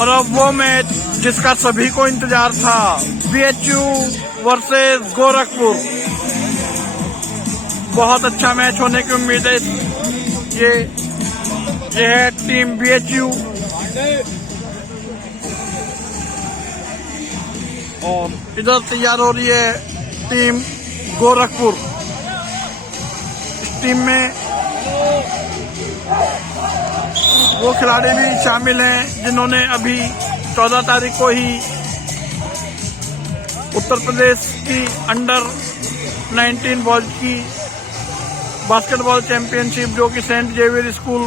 और अब वो मैच जिसका सभी को इंतजार था, बीएचयू वर्सेस गोरखपुर। बहुत अच्छा मैच होने की उम्मीद है। ये है टीम बीएचयू और इधर तैयार हो रही है टीम गोरखपुर। इस टीम में वो खिलाड़ी भी शामिल हैं जिन्होंने अभी 14 तारीख को ही उत्तर प्रदेश की अंडर 19 बॉल की बास्केटबॉल चैंपियनशिप, जो कि सेंट जेवियर स्कूल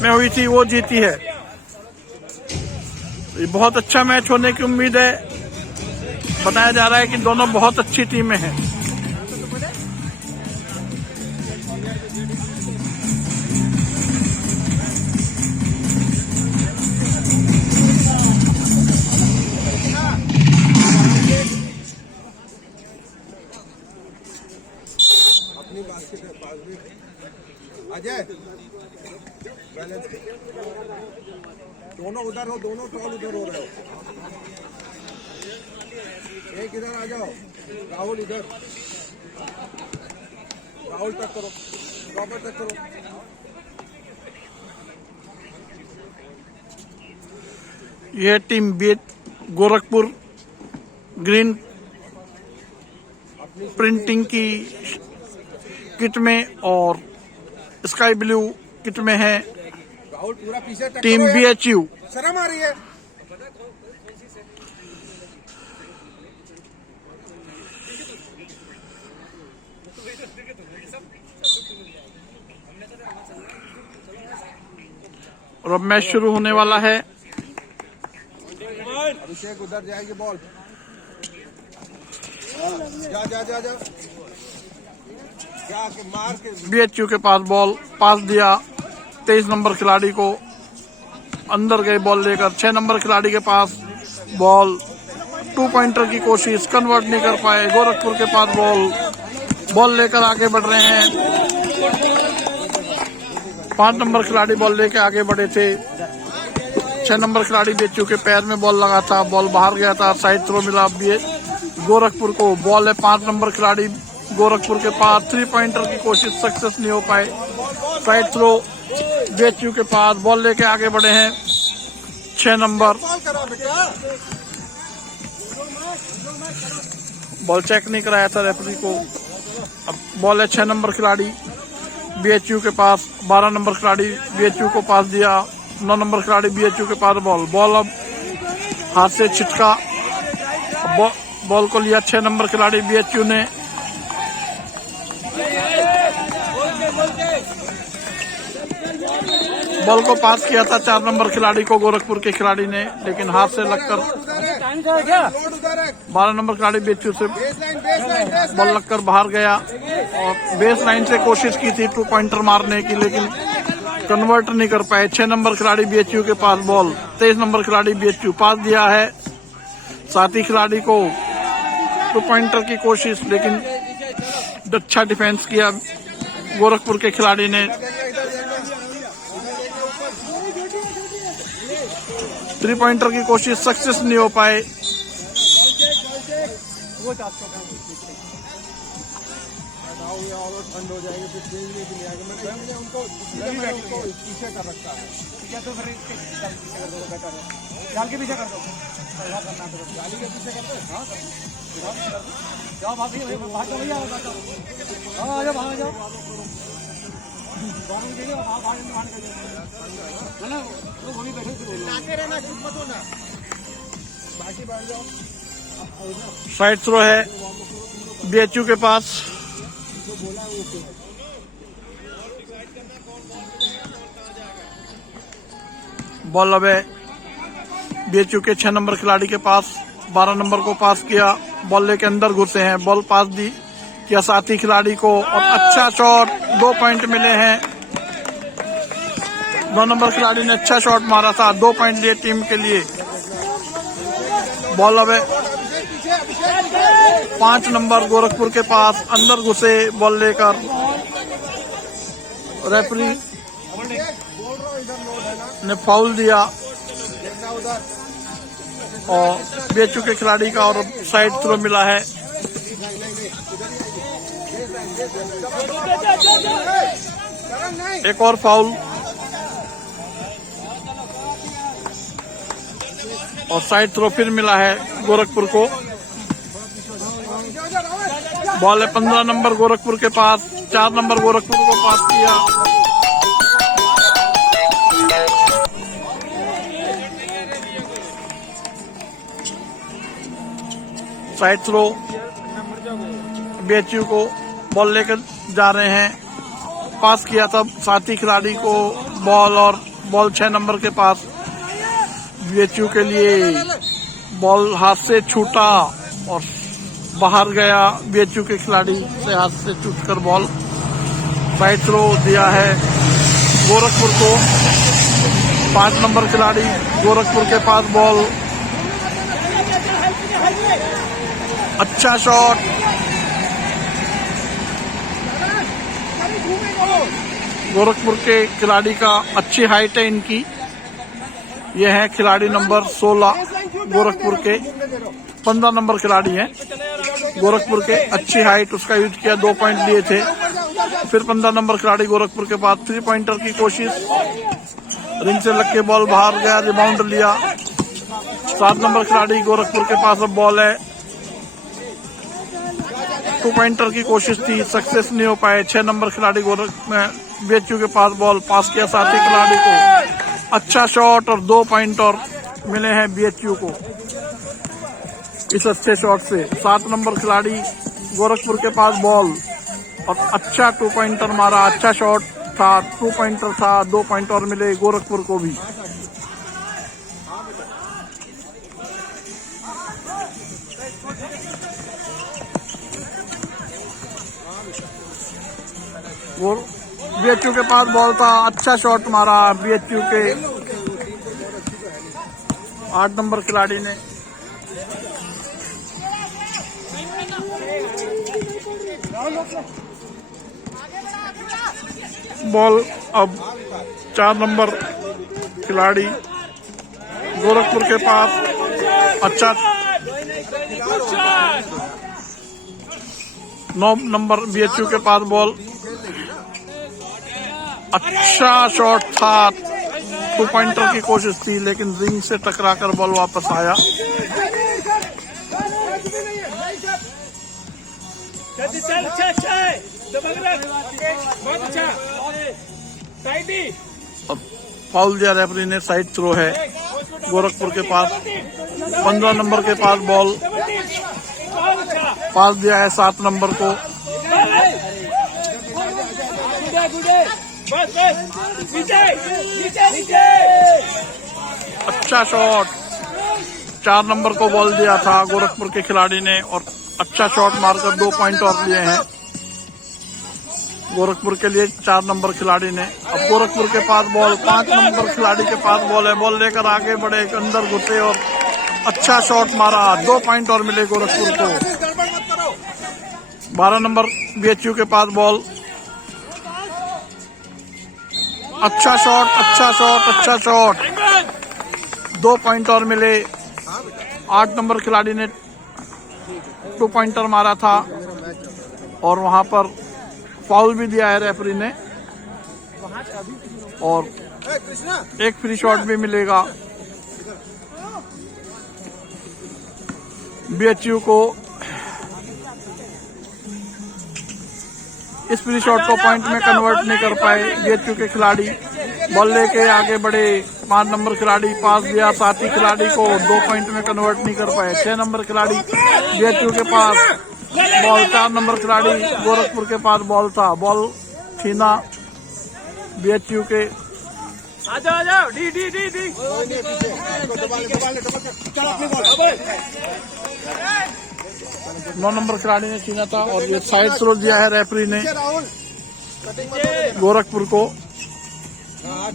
में हुई थी, वो जीती है। ये बहुत अच्छा मैच होने की उम्मीद है। बताया जा रहा है कि दोनों बहुत अच्छी टीमें हैं। दोनों उधर हो, दोनों टॉल उधर हो रहे हो। एक इधर आ जाओ, राहुल इधर, राहुल तक करो, रॉबर्ट तक करो। यह टीम गोरखपुर ग्रीन प्रिंटिंग की किट में और स्काई ब्लू किट में है राहुल पूरा पीछे टीम बीएचयू। शर्म आ रही है। और अब मैच शुरू होने वाला है। अभिषेक उधर जाएगी बॉल। जा जा जा जा, क्या मार के बीएचयू के पास बॉल पास दिया 23 नंबर खिलाड़ी को, अंदर गए बॉल लेकर। 6 नंबर खिलाड़ी के पास बॉल, 2 पॉइंटर की कोशिश, कन्वर्ट नहीं कर पाए। गोरखपुर के पास बॉल लेकर आगे बढ़ रहे हैं। 5 नंबर खिलाड़ी बॉल लेकर आगे बढ़े थे। 6 नंबर खिलाड़ी बीएचयू के पैर में बॉल लगा था, बॉल बाहर गया था, साइड थ्रो मिला गोरखपुर को। बॉल है 5 नंबर खिलाड़ी गोरखपुर के पास, 3 पॉइंटर की कोशिश सक्सेस नहीं हो पाए। साइड थ्रो बीएचयू के पास, बॉल लेके आगे बढ़े हैं 6 नंबर। बॉल चेक नहीं कराया था रेफरी को। अब बॉल है 6 नंबर खिलाड़ी बीएचयू के पास, 12 नंबर खिलाड़ी बीएचयू को पास दिया, 9 नंबर खिलाड़ी बीएचयू के पास बॉल अब हाथ से छिटका। बॉल को लिया 6 नंबर खिलाड़ी बीएचयू ने। बॉल को पास किया था 4 नंबर खिलाड़ी को गोरखपुर के खिलाड़ी ने, लेकिन हाथ से लगकर 12 नंबर खिलाड़ी बीएचयू से बॉल लगकर बाहर गया। और बेस लाइन से कोशिश की थी 2 पॉइंटर मारने की, लेकिन कन्वर्ट नहीं कर पाए। 6 नंबर खिलाड़ी बीएचयू के पास बॉल, 23 नंबर खिलाड़ी बीएचयू पास दिया है साथी खिलाड़ी को। 2 पॉइंटर की कोशिश, लेकिन अच्छा डिफेंस किया गोरखपुर के खिलाड़ी ने। 3 पॉइंटर की कोशिश सक्सेस नहीं हो पाए। ठंड हो जाएगी, फिर खेलने के लिए आगे मैं उनको पीछे कर रखा है। तो फिर जाल के पीछे कर दो, जाली के पीछे कर दो। जाओ भाभी, बाहर चलो भैया, आ जाओ बाहर जाओ। साइड थ्रो है बीएचयू के पास। बॉल अब है बीएचयू के 6 नंबर खिलाड़ी के पास, 12 नंबर को पास किया, बॉल लेके अंदर घुसे हैं। बॉल पास दी किया साथी खिलाड़ी को और अच्छा शॉट, 2 पॉइंट मिले हैं। 2 नंबर खिलाड़ी ने अच्छा शॉट मारा था, 2 पॉइंट लिए टीम के लिए। बॉल अब 5 नंबर गोरखपुर के पास, अंदर घुसे बॉल लेकर। रेफरी ने फाउल दिया और बीएचयू के खिलाड़ी का और साइड थ्रो मिला है। एक और फाउल और साइड थ्रो फिर मिला है गोरखपुर को। बॉल है 15 नंबर गोरखपुर के पास, 4 नंबर गोरखपुर को पास किया। साइड थ्रो बीएचयू को बॉल लेकर जा रहे हैं। पास किया था साथी खिलाड़ी को बॉल और बॉल 6 नंबर के पास बीएचयू के लिए। बॉल हाथ से छूटा और बाहर गया बीएचयू के खिलाड़ी से, हाथ से छूटकर बॉल। साइड थ्रो दिया है गोरखपुर को। 5 नंबर खिलाड़ी गोरखपुर के पास बॉल। अच्छा शॉट, गोरखपुर के खिलाड़ी का अच्छी हाइट है इनकी। यह है खिलाड़ी नंबर 16 गोरखपुर के। 15 नंबर खिलाड़ी है गोरखपुर के। अच्छी हाइट, उसका यूज किया, 2 पॉइंट लिए थे। फिर 15 नंबर खिलाड़ी गोरखपुर के पास 3 पॉइंटर की कोशिश, रिंग से लग के बॉल बाहर गया, रिबाउंड लिया। 7 नंबर खिलाड़ी गोरखपुर के पास अब बॉल है। 2 पॉइंटर की कोशिश थी, सक्सेस नहीं हो पाए। 6 नंबर खिलाड़ी बीएचयू के पास बॉल, पास किया साथी खिलाड़ी को। अच्छा शॉट और 2 पॉइंट और मिले हैं बीएचयू को इस अच्छे शॉट से। 7 नंबर खिलाड़ी गोरखपुर के पास बॉल और अच्छा 2 पॉइंटर मारा। अच्छा शॉट था, 2 पॉइंटर था, 2 पॉइंट और मिले गोरखपुर को भी। बीएचयू के पास बॉल था, अच्छा शॉट मारा बीएचयू के 8 नंबर खिलाड़ी ने। बॉल अब 4 नंबर खिलाड़ी गोरखपुर के पास। अच्छा 9 नंबर बीएचयू के पास बॉल। अच्छा शॉट था, 2 पॉइंटर की कोशिश थी, लेकिन रिंग से टकराकर बॉल वापस आया। अब फाउल दिया रेफरी ने, साइड थ्रो है गोरखपुर के पास। 15 नंबर के पास बॉल, पास दिया है 7 नंबर को। अच्छा शॉट, 4 नंबर को बॉल दिया था गोरखपुर के खिलाड़ी ने और अच्छा शॉट मारकर 2 पॉइंट और लिए हैं गोरखपुर के लिए 4 नंबर खिलाड़ी ने। अब गोरखपुर के पास बॉल, 5 नंबर खिलाड़ी के पास बॉल है। बॉल लेकर आगे बढ़े, अंदर घुसे और अच्छा शॉट मारा, 2 पॉइंट और मिले गोरखपुर को। 12 नंबर बीएचयू के पास बॉल। अच्छा शॉट, अच्छा शॉट, अच्छा शॉट, 2 पॉइंट और मिले। 8 नंबर खिलाड़ी ने 2 पॉइंटर मारा था और वहां पर फाउल भी दिया है रेफरी ने और एक फ्री शॉट भी मिलेगा बीएचयू को। इस फ्री शॉट को पॉइंट में कन्वर्ट नहीं कर पाए बीएचयू के खिलाड़ी। बॉल लेके आगे बढ़े, 5 नंबर खिलाड़ी पास दिया साथी खिलाड़ी को, 2 पॉइंट में कन्वर्ट नहीं कर पाए। 6 नंबर खिलाड़ी बीएचयू के पास बॉल, 4 नंबर खिलाड़ी गोरखपुर के पास बॉल था। बॉल छीना बीएचयू के। आजाओ डी डी डी डी 9 नंबर खिलाड़ी ने छीना था और ये साइड थ्रो दिया है रेफरी ने गोरखपुर को।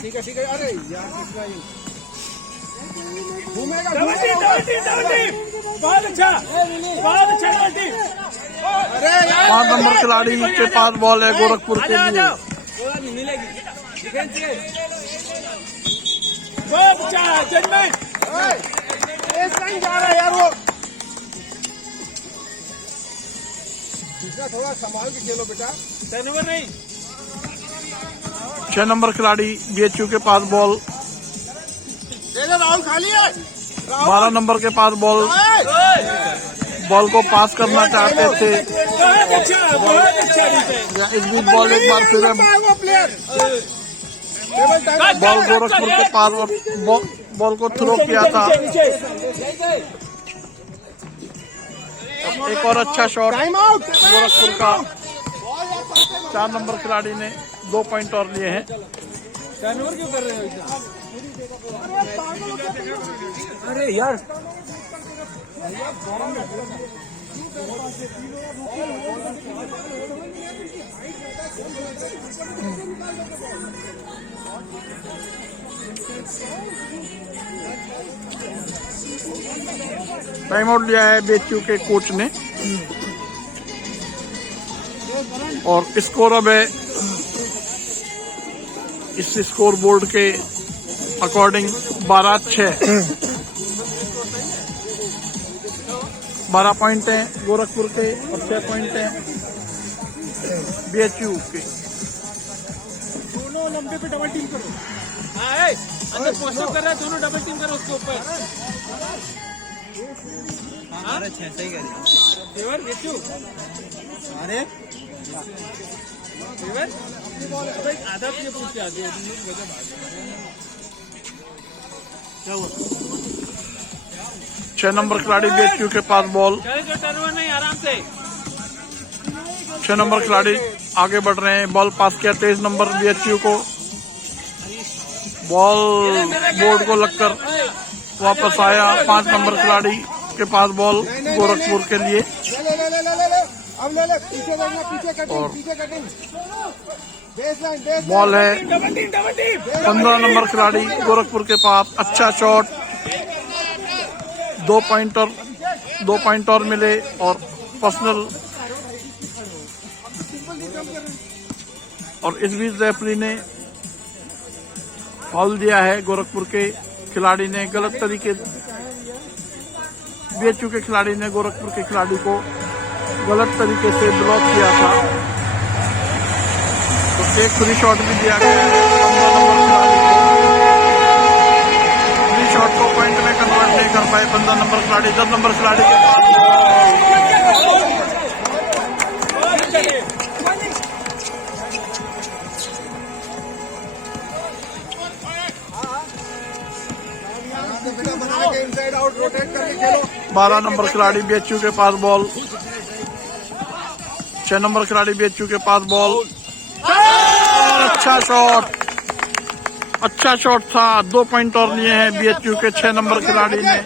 ठीक है। अरे यार घूमेगा। 5 नंबर खिलाड़ी के पास बॉल है गोरखपुर के लिए। बेस लाइन जा रहा है यार वो। दूसरा थोड़ा संभाल के खेलो बेटा। टर्नओवर नहीं। 6 नंबर खिलाड़ी बीएचयू के पास बॉल। राहुल खाली है। 12 नंबर के पास बॉल को पास करना चाहते थे। इस बीच बॉल एक बार फिर बॉल गोरखपुर के पास और बॉल को थ्रो किया था। एक और अच्छा शॉट गोरखपुर का। 4 नंबर खिलाड़ी ने 2 पॉइंट और लिए हैं। टर्नओवर क्यों कर रहे हो इतना? अरे यार टाइम आउट लिया है बीएचयू के कोच ने और स्कोर अब है इस स्कोर बोर्ड के अकॉर्डिंग 12-6। 12 पॉइंट हैं गोरखपुर के और 6 पॉइंट हैं बीएचयू के। दोनों लंबे पे डबल टीम करो। हाँ अंदर पोस्टअप कर रहा है, दोनों डबल टीम करो उसके ऊपर। सही कर देवर बेचू। अरे देवर भाई आधा प्ले पूछ के आगे क्या हुआ? 6 नंबर खिलाड़ी बीएचयू के पास बॉल। चले जो टर्नओवर नहीं, आराम से। 6 नंबर खिलाड़ी आगे बढ़ रहे हैं। बॉल पास किया 23 नंबर बीएचयू को। बॉल बोर्ड को लगकर वापस आया। 5 नंबर खिलाड़ी के पास बॉल गोरखपुर के लिए। अब ले पीछे देखना, पीछे कटिंग। बेस लाइन बॉल है 15 नंबर खिलाड़ी गोरखपुर के पास। अच्छा शॉट। 2 पॉइंट और मिले और पर्सनल। और इस बीच रेफरी ने फाउल दिया है। गोरखपुर के खिलाड़ी ने गलत तरीके बीएचयू के खिलाड़ी ने गोरखपुर के खिलाड़ी को गलत तरीके से ब्लॉक किया था। तो एक फ्री शॉट भी दिया गया है 15 नंबर खिलाड़ी को। फ्री शॉट को पॉइंट में कन्वर्ट नहीं कर पाए 15 नंबर खिलाड़ी। 10 नंबर खिलाड़ी के इनसाइड आउट रोटेट करके खेलो। 12 नंबर खिलाड़ी बीएचयू के पास बॉल। 6 नंबर खिलाड़ी बीएचयू के पास बॉल। अच्छा शॉट था। 2 पॉइंट और लिए हैं बीएचयू के 6 नंबर खिलाड़ी ने।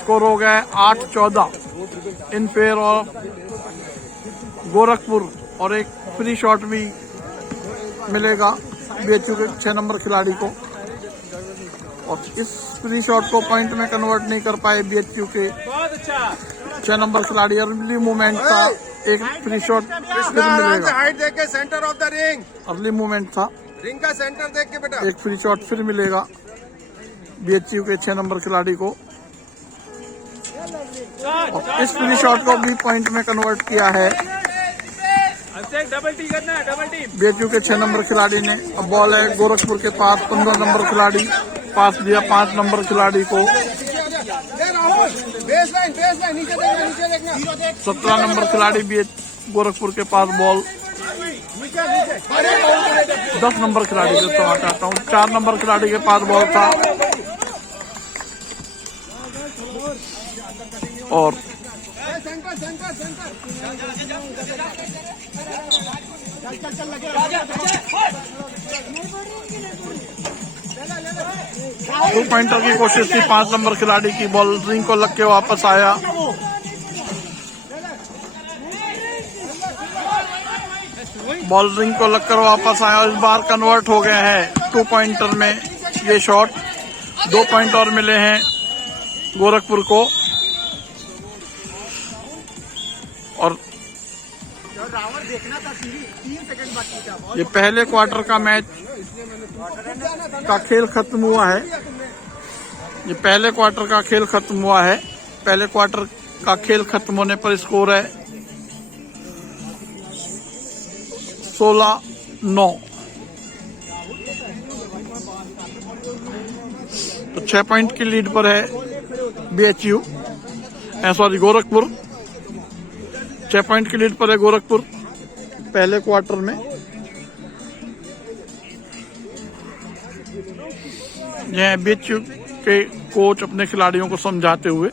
स्कोर हो गया 8-14 इन फेयर ऑफ गोरखपुर। और एक फ्री शॉट भी मिलेगा बीएचयू के 6 नंबर खिलाड़ी को। और इस फ्री शॉट को पॉइंट में कन्वर्ट नहीं कर पाए बीएचयू के बहुत अच्छा 6 नंबर खिलाड़ी। अर्ली मूवमेंट था। एक फ्री शॉट फिर मिलेगा। हाइट देख के centre of the ring. Early movement था। रिंग का सेंटर देख के बेटा। एक फ्री शॉट फिर मिलेगा बीएचयू के 6 नंबर खिलाड़ी को। और इस फ्री शॉट को भी पॉइंट में कन्वर्ट किया है डबल टी करना है, डबल टी। बीएचयू के 6 नंबर खिलाड़ी ने। अब बॉल है गोरखपुर के पास। 15 नंबर खिलाड़ी पास दिया 5 नंबर खिलाड़ी को। बेस लाइन नीचे देखना। 17 नंबर खिलाड़ी भी गोरखपुर के पास बॉल। 10 नंबर खिलाड़ी को तो हटाता हूँ। 4 नंबर खिलाड़ी के पास बॉल था। और टू पॉइंटर की कोशिश थी 5 नंबर खिलाड़ी की। बॉल रिंग को लग के वापस आया। बॉल रिंग को लगकर वापस आया। इस बार कन्वर्ट हो गया है 2 पॉइंटर में ये शॉट। 2 पॉइंट और मिले हैं गोरखपुर को। और ये पहले क्वार्टर का मैच का खेल खत्म हुआ है। ये पहले क्वार्टर का खेल खत्म हुआ है। पहले क्वार्टर का खेल खत्म होने पर स्कोर है 16-9। तो 6 पॉइंट की लीड पर है BHU, गोरखपुर। 6 पॉइंट की लीड पर है गोरखपुर पहले क्वार्टर में। यह BHU के कोच अपने खिलाड़ियों को समझाते हुए।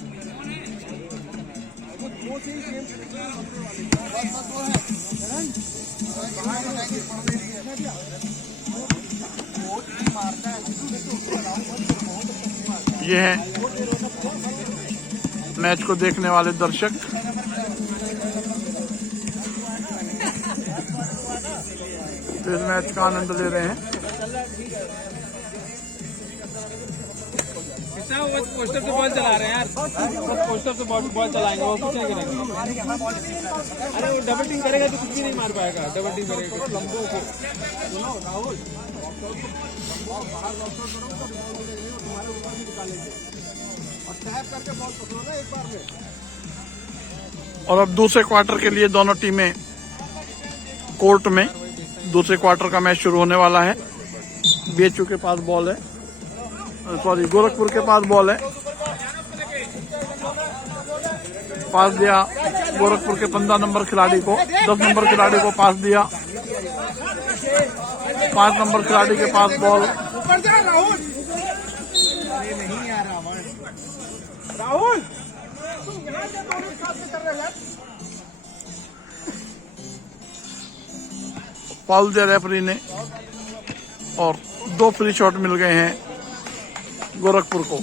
ये है मैच को देखने वाले दर्शक। तो इस मैच का आनंद ले रहे हैं। वो पोस्टर से बॉल चला रहे हैं यार, पोस्टर से बॉल चलाएंगे, वो कुछ नहीं करेंगे। अरे वो डबल टीम करेगा तो कुछ भी नहीं मार पाएगा। डबल टीम करेगा लंबो को राहुल और अब दूसरे क्वार्टर के लिए दोनों टीमें कोर्ट में। दूसरे क्वार्टर का मैच शुरू होने वाला है। BHU के पास बॉल है, सॉरी गोरखपुर के पास बॉल है। पास दिया गोरखपुर के 15 नंबर खिलाड़ी को, 10 नंबर खिलाड़ी को पास दिया। 5 नंबर खिलाड़ी के पास बॉल। राहुल फाउल दिया रेफरी ने और 2 फ्री शॉट मिल गए हैं गोरखपुर को।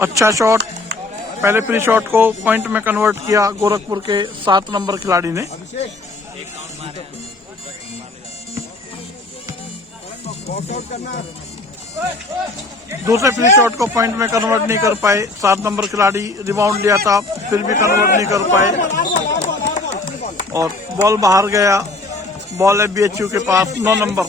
अच्छा शॉट, पहले फ्री शॉट को पॉइंट में कन्वर्ट किया गोरखपुर के 7 नंबर खिलाड़ी ने। दूसरे फ्री शॉट को पॉइंट में कन्वर्ट नहीं कर पाए 7 नंबर खिलाड़ी। रिबाउंड लिया था फिर भी कन्वर्ट नहीं कर पाए और बॉल बाहर गया। बॉल है BHU के पास 9 नंबर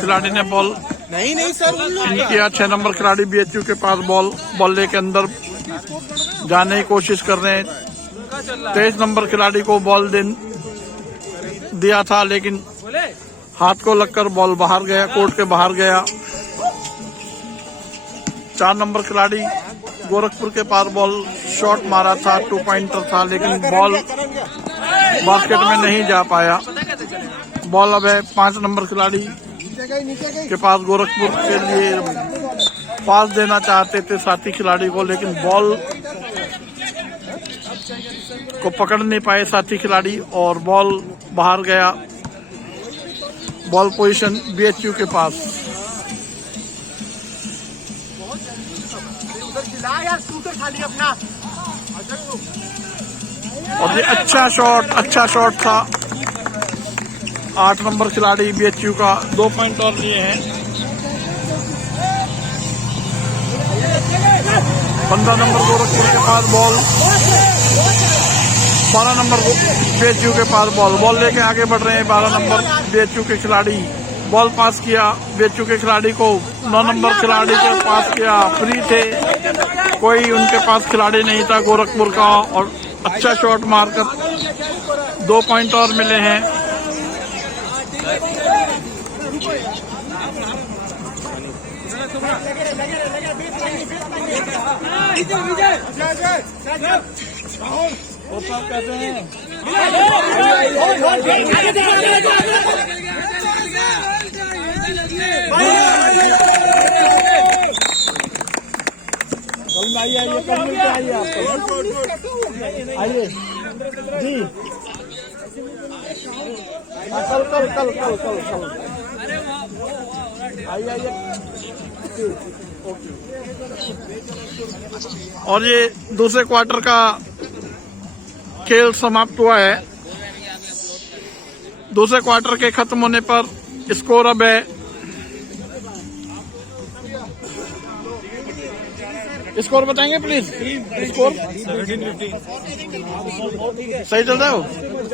खिलाड़ी ने बॉल नहीं सर इन किया। 6 नंबर खिलाड़ी BHU के पास बॉल लेके अंदर जाने की कोशिश कर रहे हैं। 23 नंबर खिलाड़ी को बॉल दिया था लेकिन हाथ को लगकर बॉल बाहर गया, कोर्ट के बाहर गया। 4 नंबर खिलाड़ी गोरखपुर के पास बॉल शॉट मारा था, 2 पॉइंटर था लेकिन बॉल बास्केट में नहीं जा पाया। बॉल अब है 5 नंबर खिलाड़ी के पास। गोरखपुर के लिए पास देना चाहते थे साथी खिलाड़ी को लेकिन बॉल को पकड़ नहीं पाए साथी खिलाड़ी और बॉल बाहर गया। बॉल पोजीशन BHU के पास। और ये अच्छा शॉट था 8 नंबर खिलाड़ी BHU का। 2 पॉइंट और लिए हैं। 15 नंबर गोरखपुर के पास बॉल, 12 नंबर BHU के पास बॉल लेके आगे बढ़ रहे हैं 12 नंबर BHU के खिलाड़ी। बॉल पास किया BHU के खिलाड़ी को, 9 नंबर खिलाड़ी को पास किया। फ्री थे, कोई उनके पास खिलाड़ी नहीं था गोरखपुर का और अच्छा शॉट मारकर 2 पॉइंट और मिले हैं। आइए कल मिलते आइए आपको, आइए जी। कल आइए। और ये दूसरे क्वार्टर का खेल समाप्त हुआ है। दूसरे क्वार्टर के खत्म होने पर स्कोर अब है स्कोर बताएंगे प्लीज। स्कोर 17-15 सही चल रहा हो।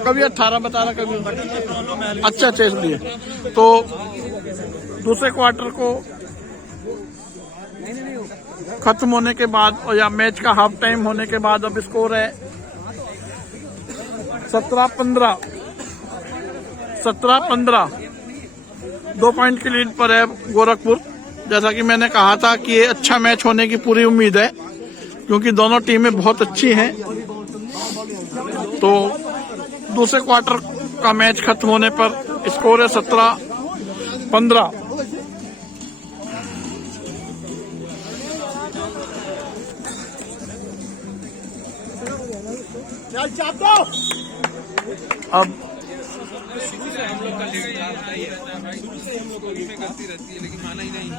कभी 18 बता रहा, कभी अच्छा इसलिए। तो दूसरे क्वार्टर को खत्म होने के बाद और या मैच का हाफ टाइम होने के बाद अब स्कोर है 17-15। 17-15 2 पॉइंट की लीड पर है गोरखपुर। जैसा कि मैंने कहा था कि ये अच्छा मैच होने की पूरी उम्मीद है, क्योंकि दोनों टीमें बहुत अच्छी हैं। तो दूसरे क्वार्टर का मैच खत्म होने पर स्कोर है 17-15। अब शुरू से हम लोग का लेकर आता ही रहता है भाई, शुरू से हम लोग को में गलती रहती है, लेकिन माना ही नहीं।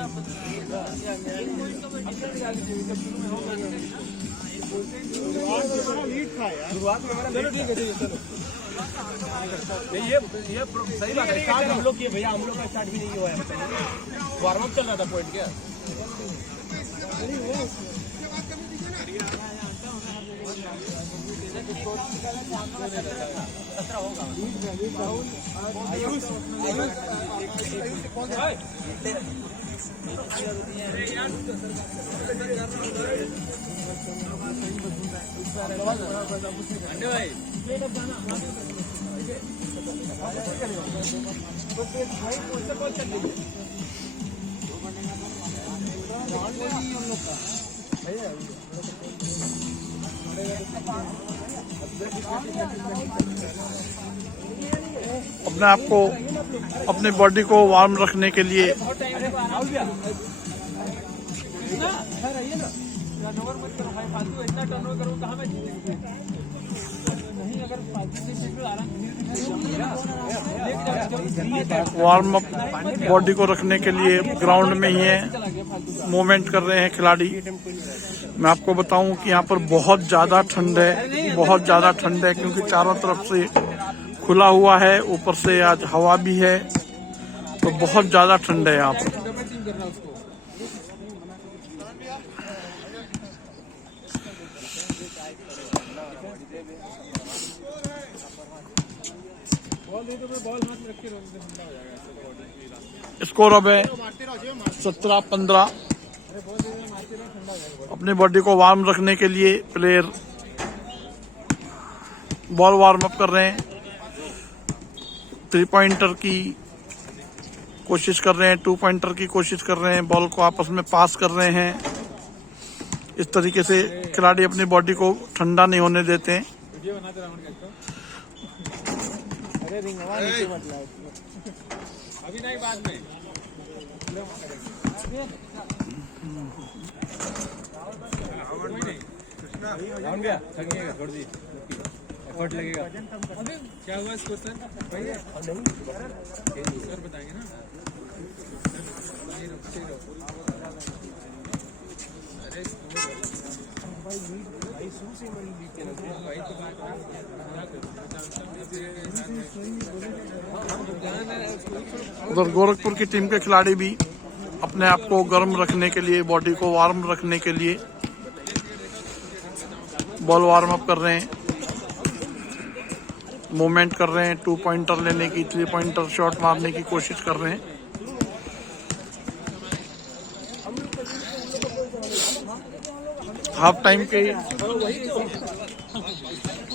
शुरुआत में हमारा लीड नहीं गई। ये सही बात है। स्टार्ट हम लोग किए भैया, हम लोग का स्टार्ट भी नहीं हुआ है। वार्म अप चल रहा था पॉइंट क्या। अपने आप को, अपने बॉडी को वार्म रखने के लिए वार्म अप बॉडी को रखने के लिए ग्राउंड में ही है, मूवमेंट कर रहे हैं खिलाड़ी। मैं आपको बताऊं कि यहाँ पर बहुत ज्यादा ठंड है, बहुत ज्यादा ठंड है, क्योंकि चारों तरफ से खुला हुआ है, ऊपर से आज हवा भी है, तो बहुत ज्यादा ठंड है यहाँ पर। स्कोर अब है 17-15। अपनी बॉडी को वार्म रखने के लिए प्लेयर बॉल वार्म अप कर रहे हैं, 3 पॉइंटर की कोशिश कर रहे हैं, 2 पॉइंटर की कोशिश कर रहे हैं, बॉल को आपस में पास कर रहे हैं। इस तरीके से खिलाड़ी अपनी बॉडी को ठंडा नहीं होने देते हैं। अभी नहीं, बाद में। गया थोड़ी सी एफर्ट लगेगा। क्या हुआ इसको सर? सर बताएंगे ना। उधर गोरखपुर की टीम के खिलाड़ी भी अपने आप को गर्म रखने के लिए, बॉडी को वार्म रखने के लिए बॉल वार्म अप कर रहे हैं, मूवमेंट कर रहे हैं, 2 पॉइंटर लेने की, 3 पॉइंटर शॉट मारने की कोशिश कर रहे हैं। हाफ टाइम के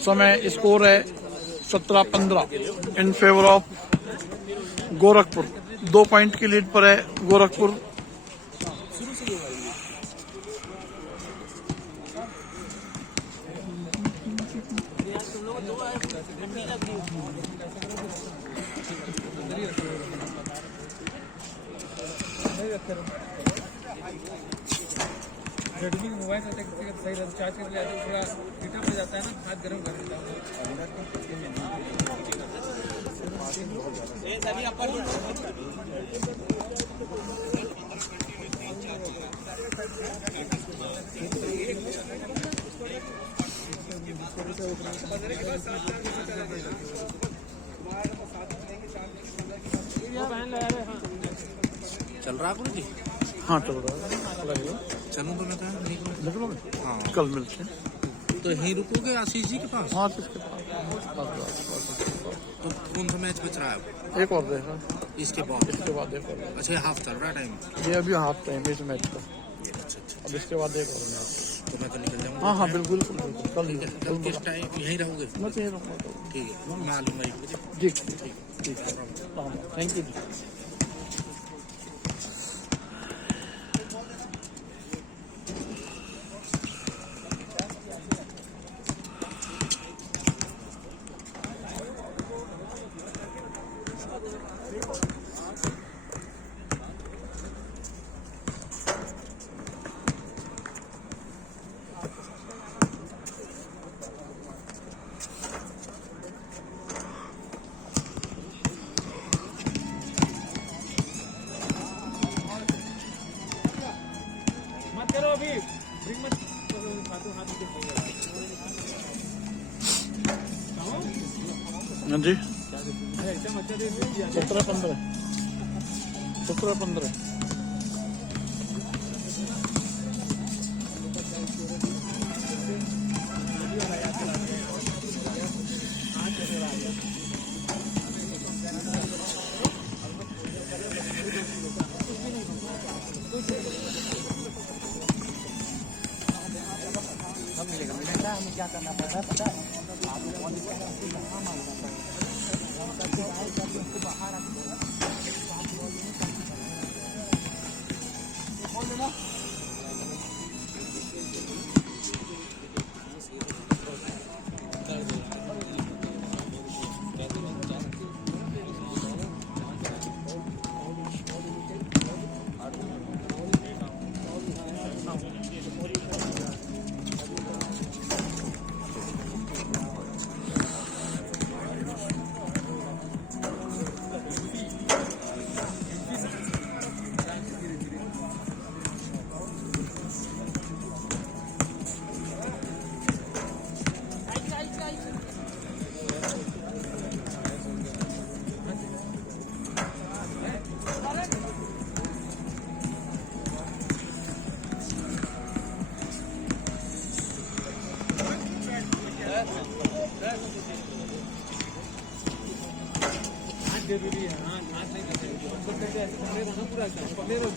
समय स्कोर है 17-15 in favour of Gorakhpur. 2 point की लीड पर है गोरखपुर। रेडमी मोबाइल से सही रहता, चार्ज करके ले थोड़ा हीटअप हो जाता है ना, हाथ गर्म कर देता हूँ। चल रहा है जी? हाँ चल रहा है। चलूँ तो लगा निकलोगे? हाँ, कल मिलते हैं। तो यहीं रुकोगे आशीष जी के पास? हाँ, किसके पास? मैच बच रहा है? एक और देखा, इसके बाद एक और देखा। अच्छा, हाफ चल रहा है टाइम? ये अभी हाफ टाइम है इस मैच का। अच्छा, अब इसके बाद एक और मैच। तो मैं तो निकल जाऊंगा। हाँ बिल्कुल कल कल किस टाइम यहीं रहोगे? मैं तो यहीं रहूँगा। ठीक है, मैं आ लूँगा 1 बजे। ठीक है, थैंक यू जी। मत करो अभी, ड्रिंक मत करो, हाथ हाँ जी, एकदम अच्छा दे 17-15। हमें क्या करना पड़ रहा है पता है? जरूरी है। हाँ, हाथ नहीं करते ऐसे पकड़े रहो ना, पूरा एकदम पकड़े रहो।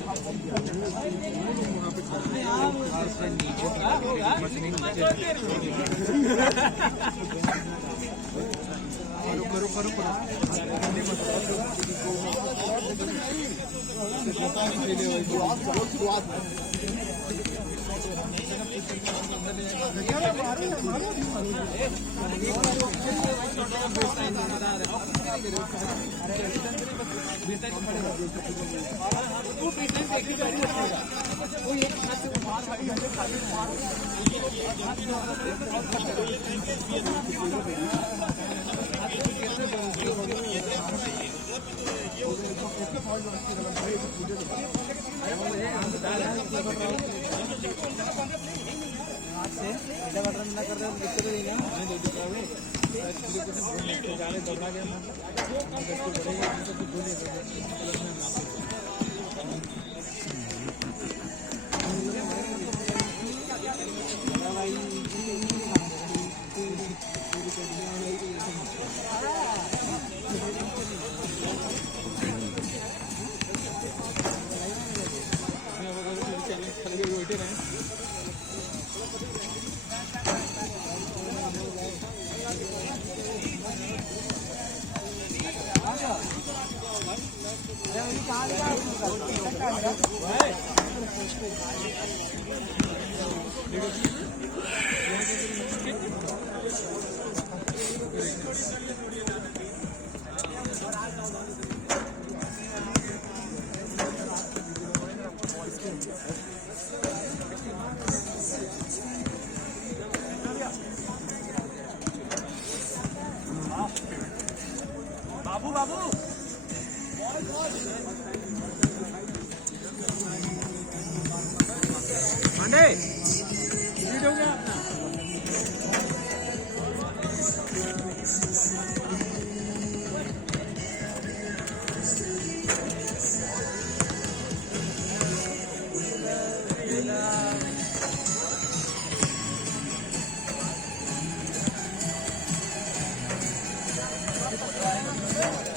है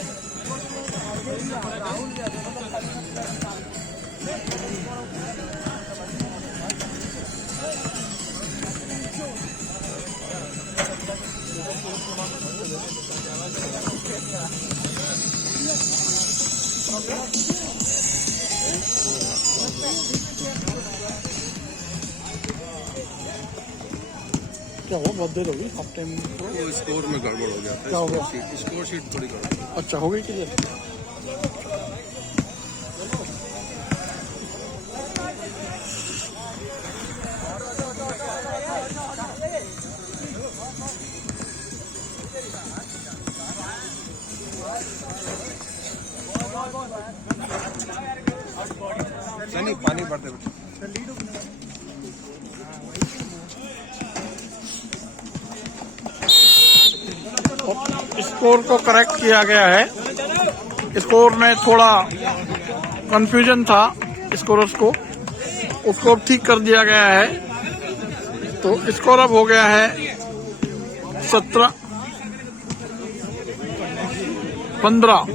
क्या हुआ, बहुत देर हो गई हाफ टाइम? वो स्कोर में गड़बड़ हो गया था। क्या हो गया? स्कोर शीट थोड़ी गड़बड़। अच्छा, हो गई क्लियर? नहीं पानी भरते बेटा। स्कोर को करेक्ट किया गया है। स्कोर में थोड़ा कंफ्यूजन था स्कोरर्स को, उसको अब ठीक कर दिया गया है। तो स्कोर अब हो गया है 17-15।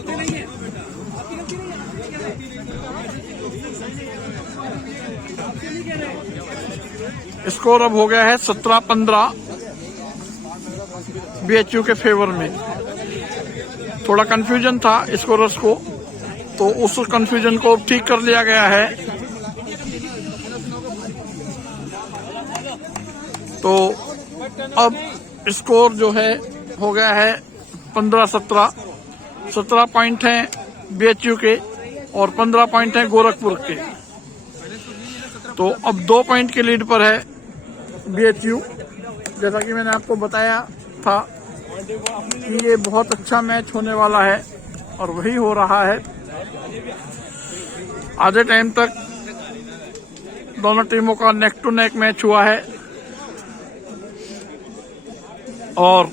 स्कोर अब हो गया है 17-15 बीएचयू के फेवर में। थोड़ा कंफ्यूजन था स्कोरर्स को, तो उस कंफ्यूजन को ठीक कर लिया गया है। तो अब स्कोर जो है हो गया है 15-17। 17 पॉइंट हैं बीएचयू के और 15 पॉइंट हैं गोरखपुर के। तो अब 2 पॉइंट के लीड पर है बीएचयू। जैसा कि मैंने आपको बताया था कि ये बहुत अच्छा मैच होने वाला है और वही हो रहा है। आधे टाइम तक दोनों टीमों का नेक टू नेक मैच हुआ है और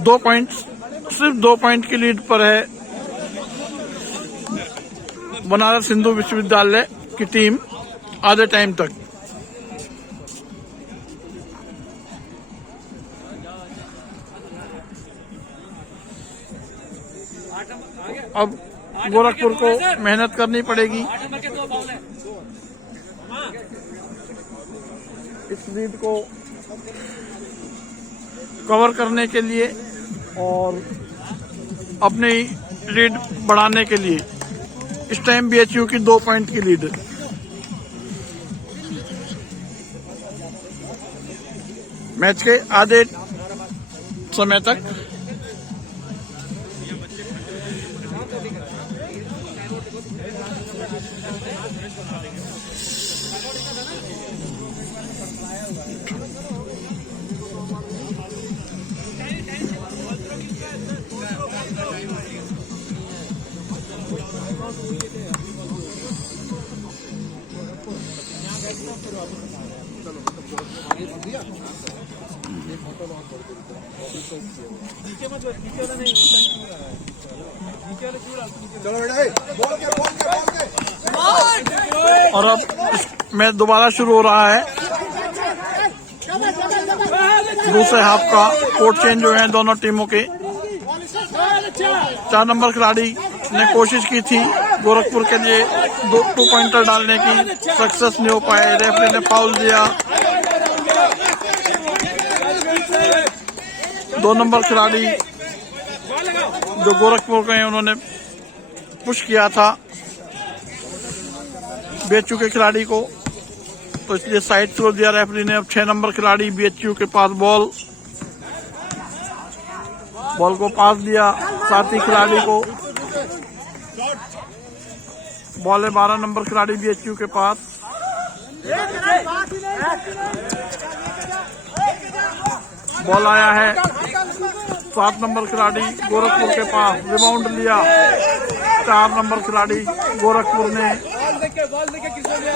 2 पॉइंट, सिर्फ 2 पॉइंट की लीड पर है बनारस हिंदू विश्वविद्यालय की टीम आधे टाइम तक। अब गोरखपुर को मेहनत करनी पड़ेगी इस लीड को कवर करने के लिए और अपनी लीड बढ़ाने के लिए। इस टाइम बीएचयू की 2 पॉइंट की लीड है। मैच के आधे समय तक चलो बेटा बोल के और अब मैच दोबारा शुरू हो रहा है। दूसरे हाफ का कोर्ट चेंज हुए हैं दोनों टीमों के। 4 नंबर खिलाड़ी ने कोशिश की थी गोरखपुर के लिए 2 पॉइंटर डालने की, सक्सेस नहीं हो पाए। रेफरी ने फाउल दिया। 2 नंबर खिलाड़ी जो गोरखपुर के हैं उन्होंने पुश किया था बीएचयू के खिलाड़ी को, तो इसलिए साइड थ्रो दिया रेफरी ने। अब 6 नंबर खिलाड़ी बीएचयू के पास बॉल को पास दिया साथी खिलाड़ी को। बॉल है 12 नंबर खिलाड़ी बीएचयू के पास। बॉल आया है 7 नंबर खिलाड़ी गोरखपुर के पास। रिबाउंड लिया 4 नंबर खिलाड़ी गोरखपुर ने। बॉल देखे किसने दिया?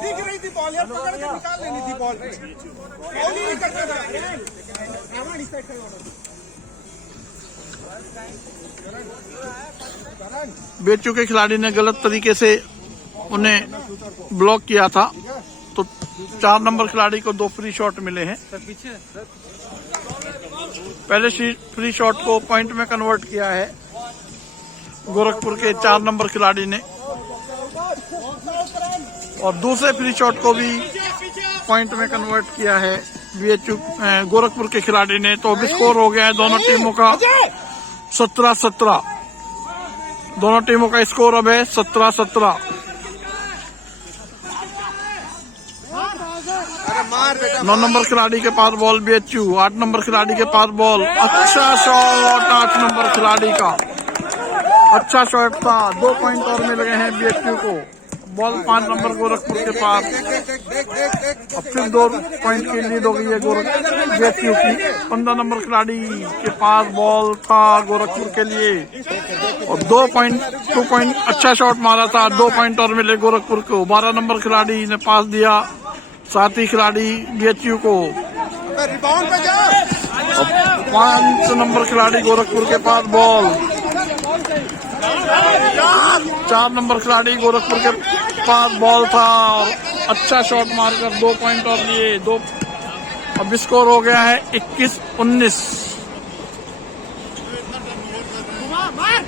दिख रही थी बॉल यार, पकड़ के निकाल लेनी थी बॉल। फाउल ही नहीं करता था। बीएचयू के खिलाड़ी ने गलत तरीके से उन्हें ब्लॉक किया था, तो 4 नंबर खिलाड़ी को 2 फ्री शॉट मिले हैं। पहले फ्री शॉट को पॉइंट में कन्वर्ट किया है गोरखपुर के 4 नंबर खिलाड़ी ने, और दूसरे फ्री शॉट को भी पॉइंट में कन्वर्ट किया है बीएचयू गोरखपुर के खिलाड़ी ने। तो अभी स्कोर हो गया है दोनों टीमों का 17-17। दोनों टीमों का स्कोर अब है 17-17। अरे मार बेटा। 9 नंबर खिलाड़ी के पास बॉल बीएचयू। 8 नंबर खिलाड़ी के पास बॉल। अच्छा शॉट 8 नंबर खिलाड़ी का, अच्छा शॉट था। 2 पॉइंट और मिल गए हैं बीएचयू को। बॉल 5 नंबर गोरखपुर के पास। अब फिर 2 पॉइंट की लीड हो गई है बीएचयू की। 15 नंबर खिलाड़ी के पास बॉल था गोरखपुर के लिए और 2 पॉइंट अच्छा शॉट मारा था। 2 पॉइंट और मिले गोरखपुर को। 12 नंबर खिलाड़ी ने पास दिया साथी खिलाड़ी बीएचयू को। रिबाउंड पे जा। 5 नंबर खिलाड़ी गोरखपुर के पास बॉल। 4 नंबर खिलाड़ी गोरखपुर के पास बॉल था और अच्छा शॉट मारकर 2 पॉइंट और लिए। अब स्कोर हो गया है 21-19।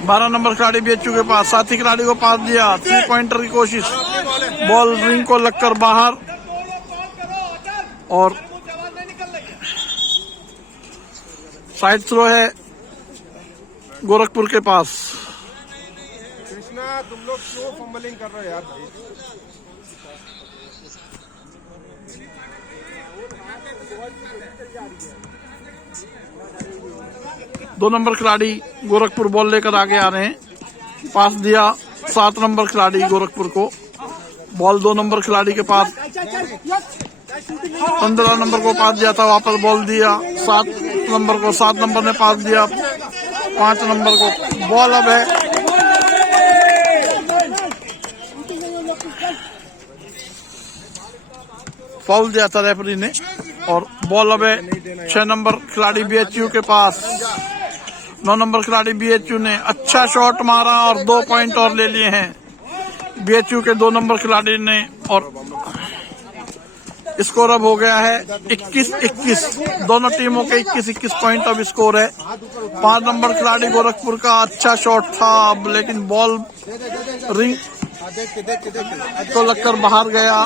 12 नंबर खिलाड़ी बीएचयू के पास, साथी खिलाड़ी को पास दिया। 3 पॉइंटर की कोशिश, बॉल रिंग को लगकर बाहर और साइड थ्रो है गोरखपुर के पास। कृष्णा तुम लोग क्यों फंबलिंग कर रहे हो यार भाई? दो नंबर खिलाड़ी गोरखपुर बॉल लेकर आगे आ रहे हैं। पास दिया 7 नंबर खिलाड़ी गोरखपुर को। बॉल 2 नंबर खिलाड़ी के पास। 15 नंबर को पास दिया था, वापस बॉल दिया 7 नंबर को। 7 नंबर ने पास दिया 5 नंबर को। बॉल अब है फाउल दिया था रेफरी ने और बॉल अब है 6 नंबर खिलाड़ी बीएचयू के पास। 9 नंबर खिलाड़ी बीएचयू ने अच्छा शॉट मारा और 2 पॉइंट और ले लिए हैं बीएचयू के 2 नंबर खिलाड़ी ने। और स्कोर अब हो गया है 21-21। दोनों टीमों के 21-21 पॉइंट अब स्कोर है। 5 नंबर खिलाड़ी गोरखपुर का अच्छा शॉट था अब, लेकिन बॉल रिंग तो लगकर बाहर गया।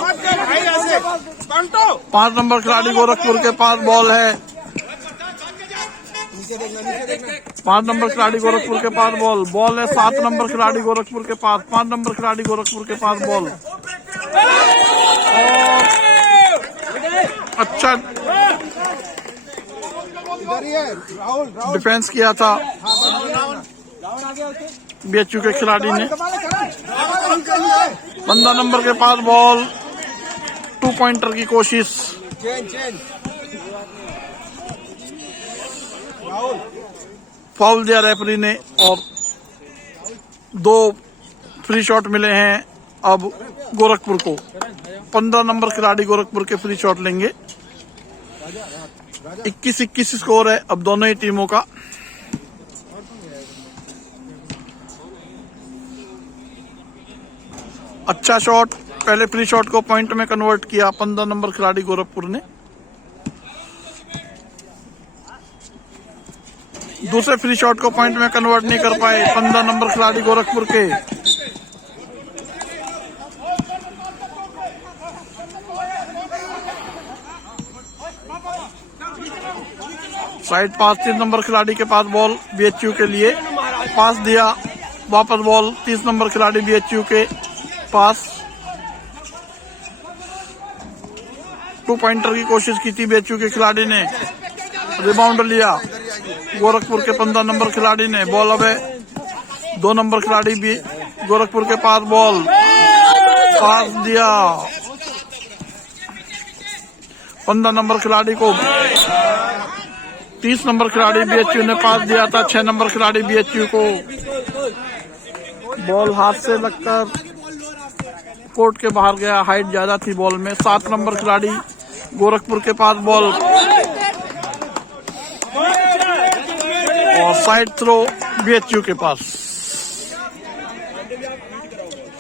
5 नंबर खिलाड़ी गोरखपुर के पास बॉल है। 5 नंबर खिलाड़ी गोरखपुर के पास बॉल है 7 नंबर खिलाड़ी गोरखपुर के पास। 5 नंबर खिलाड़ी गोरखपुर के पास बॉल। अच्छा डिफेंस किया था बीएचयू के खिलाड़ी ने। 15 नंबर के पास बॉल। 2 पॉइंटर की कोशिश। फाउल दिया रेफरी ने और 2 फ्री शॉट मिले हैं अब गोरखपुर को। 15 नंबर खिलाड़ी गोरखपुर के फ्री शॉट लेंगे। 21-21 स्कोर है अब दोनों ही टीमों का। अच्छा शॉट, पहले फ्री शॉट को पॉइंट में कन्वर्ट किया 15 नंबर खिलाड़ी गोरखपुर ने। दूसरे फ्री शॉट को पॉइंट में कन्वर्ट नहीं कर पाए 15 नंबर खिलाड़ी गोरखपुर के। साइड पास 3 नंबर खिलाड़ी के पास बॉल बीएचयू के लिए। पास दिया, वापस बॉल 30 नंबर खिलाड़ी बीएचयू के पास। 2 पॉइंटर की कोशिश की थी बीएचयू के खिलाड़ी ने। रिबाउंड लिया गोरखपुर के 15 नंबर खिलाड़ी ने। बॉल अब है 2 नंबर खिलाड़ी भी गोरखपुर के पास बॉल। पास दिया 15 नंबर खिलाड़ी को। 30 नंबर खिलाड़ी बीएचयू ने पास दिया था 6 नंबर खिलाड़ी बीएचयू को। बॉल हाथ से लगकर कोर्ट के बाहर गया, हाइट ज्यादा थी बॉल में। 7 नंबर खिलाड़ी गोरखपुर के पास बॉल और साइड थ्रो बीएचयू के पास।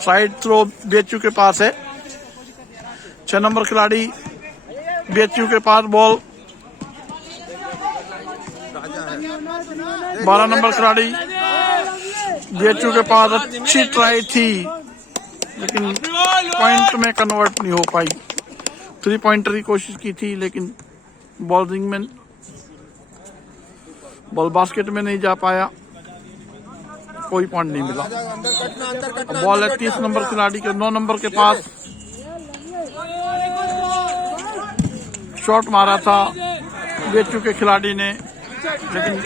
साइड थ्रो बीएचयू के पास है। 6 नंबर खिलाड़ी बीएचयू के पास बॉल। 12 नंबर खिलाड़ी बीएचयू के पास अच्छी ट्राई थी लेकिन पॉइंट में कन्वर्ट नहीं हो पाई। 3 पॉइंटर की कोशिश की थी लेकिन बॉल रिंग में, बॉल बास्केट में नहीं जा पाया, कोई पॉइंट नहीं मिला। बॉल है 30 नंबर खिलाड़ी के 9 नंबर के पास। शॉट मारा था बीएचयू के खिलाड़ी ने, लेकिन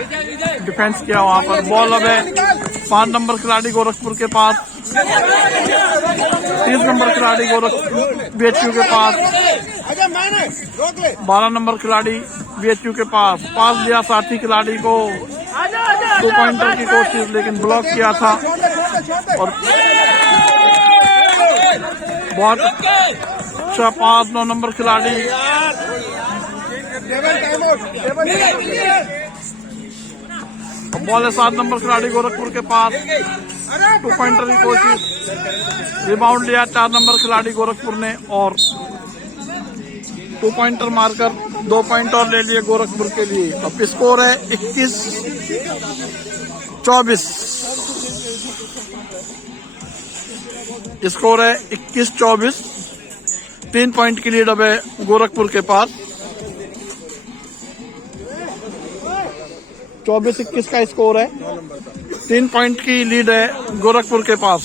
डिफेंस किया वहां पर। बॉल अब है 5 नंबर खिलाड़ी गोरखपुर के पास, 30 नंबर खिलाड़ी गोरखपुर बीएचयू के पास, 12 नंबर खिलाड़ी बीएचयू के पास। पास दिया साथी खिलाड़ी को, 2 पॉइंटर की कोशिश लेकिन ब्लॉक किया था। और बहुत अच्छा पास 9 नंबर खिलाड़ी। बॉल है 7 नंबर खिलाड़ी गोरखपुर के पास, 2 पॉइंटर की कोशिश, रिबाउंड लिया 4 नंबर खिलाड़ी गोरखपुर ने और 2 पॉइंटर मारकर 2 पॉइंट और ले लिए गोरखपुर के लिए। अब स्कोर है 21-24। स्कोर है 21-24। 3 पॉइंट की लीड अब है गोरखपुर के पास। 24-21 का स्कोर है। 3 पॉइंट की लीड है गोरखपुर के पास,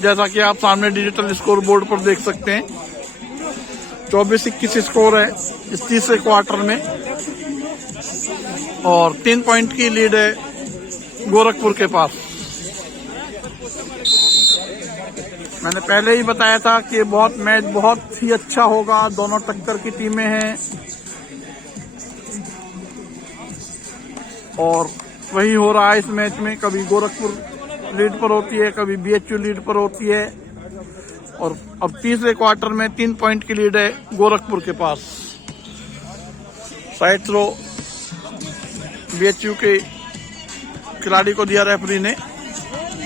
जैसा कि आप सामने डिजिटल स्कोर बोर्ड पर देख सकते हैं। 24-21 स्कोर है इस तीसरे क्वार्टर में और 3 पॉइंट की लीड है गोरखपुर के पास। मैंने पहले ही बताया था कि मैच बहुत ही अच्छा होगा, दोनों टक्कर की टीमें हैं और वही हो रहा है इस मैच में। कभी गोरखपुर लीड पर होती है, कभी बीएचयू लीड पर होती है और अब तीसरे क्वार्टर में 3 पॉइंट की लीड है गोरखपुर के पास। साइड थ्रो बीएचयू के खिलाड़ी को दिया रेफरी ने।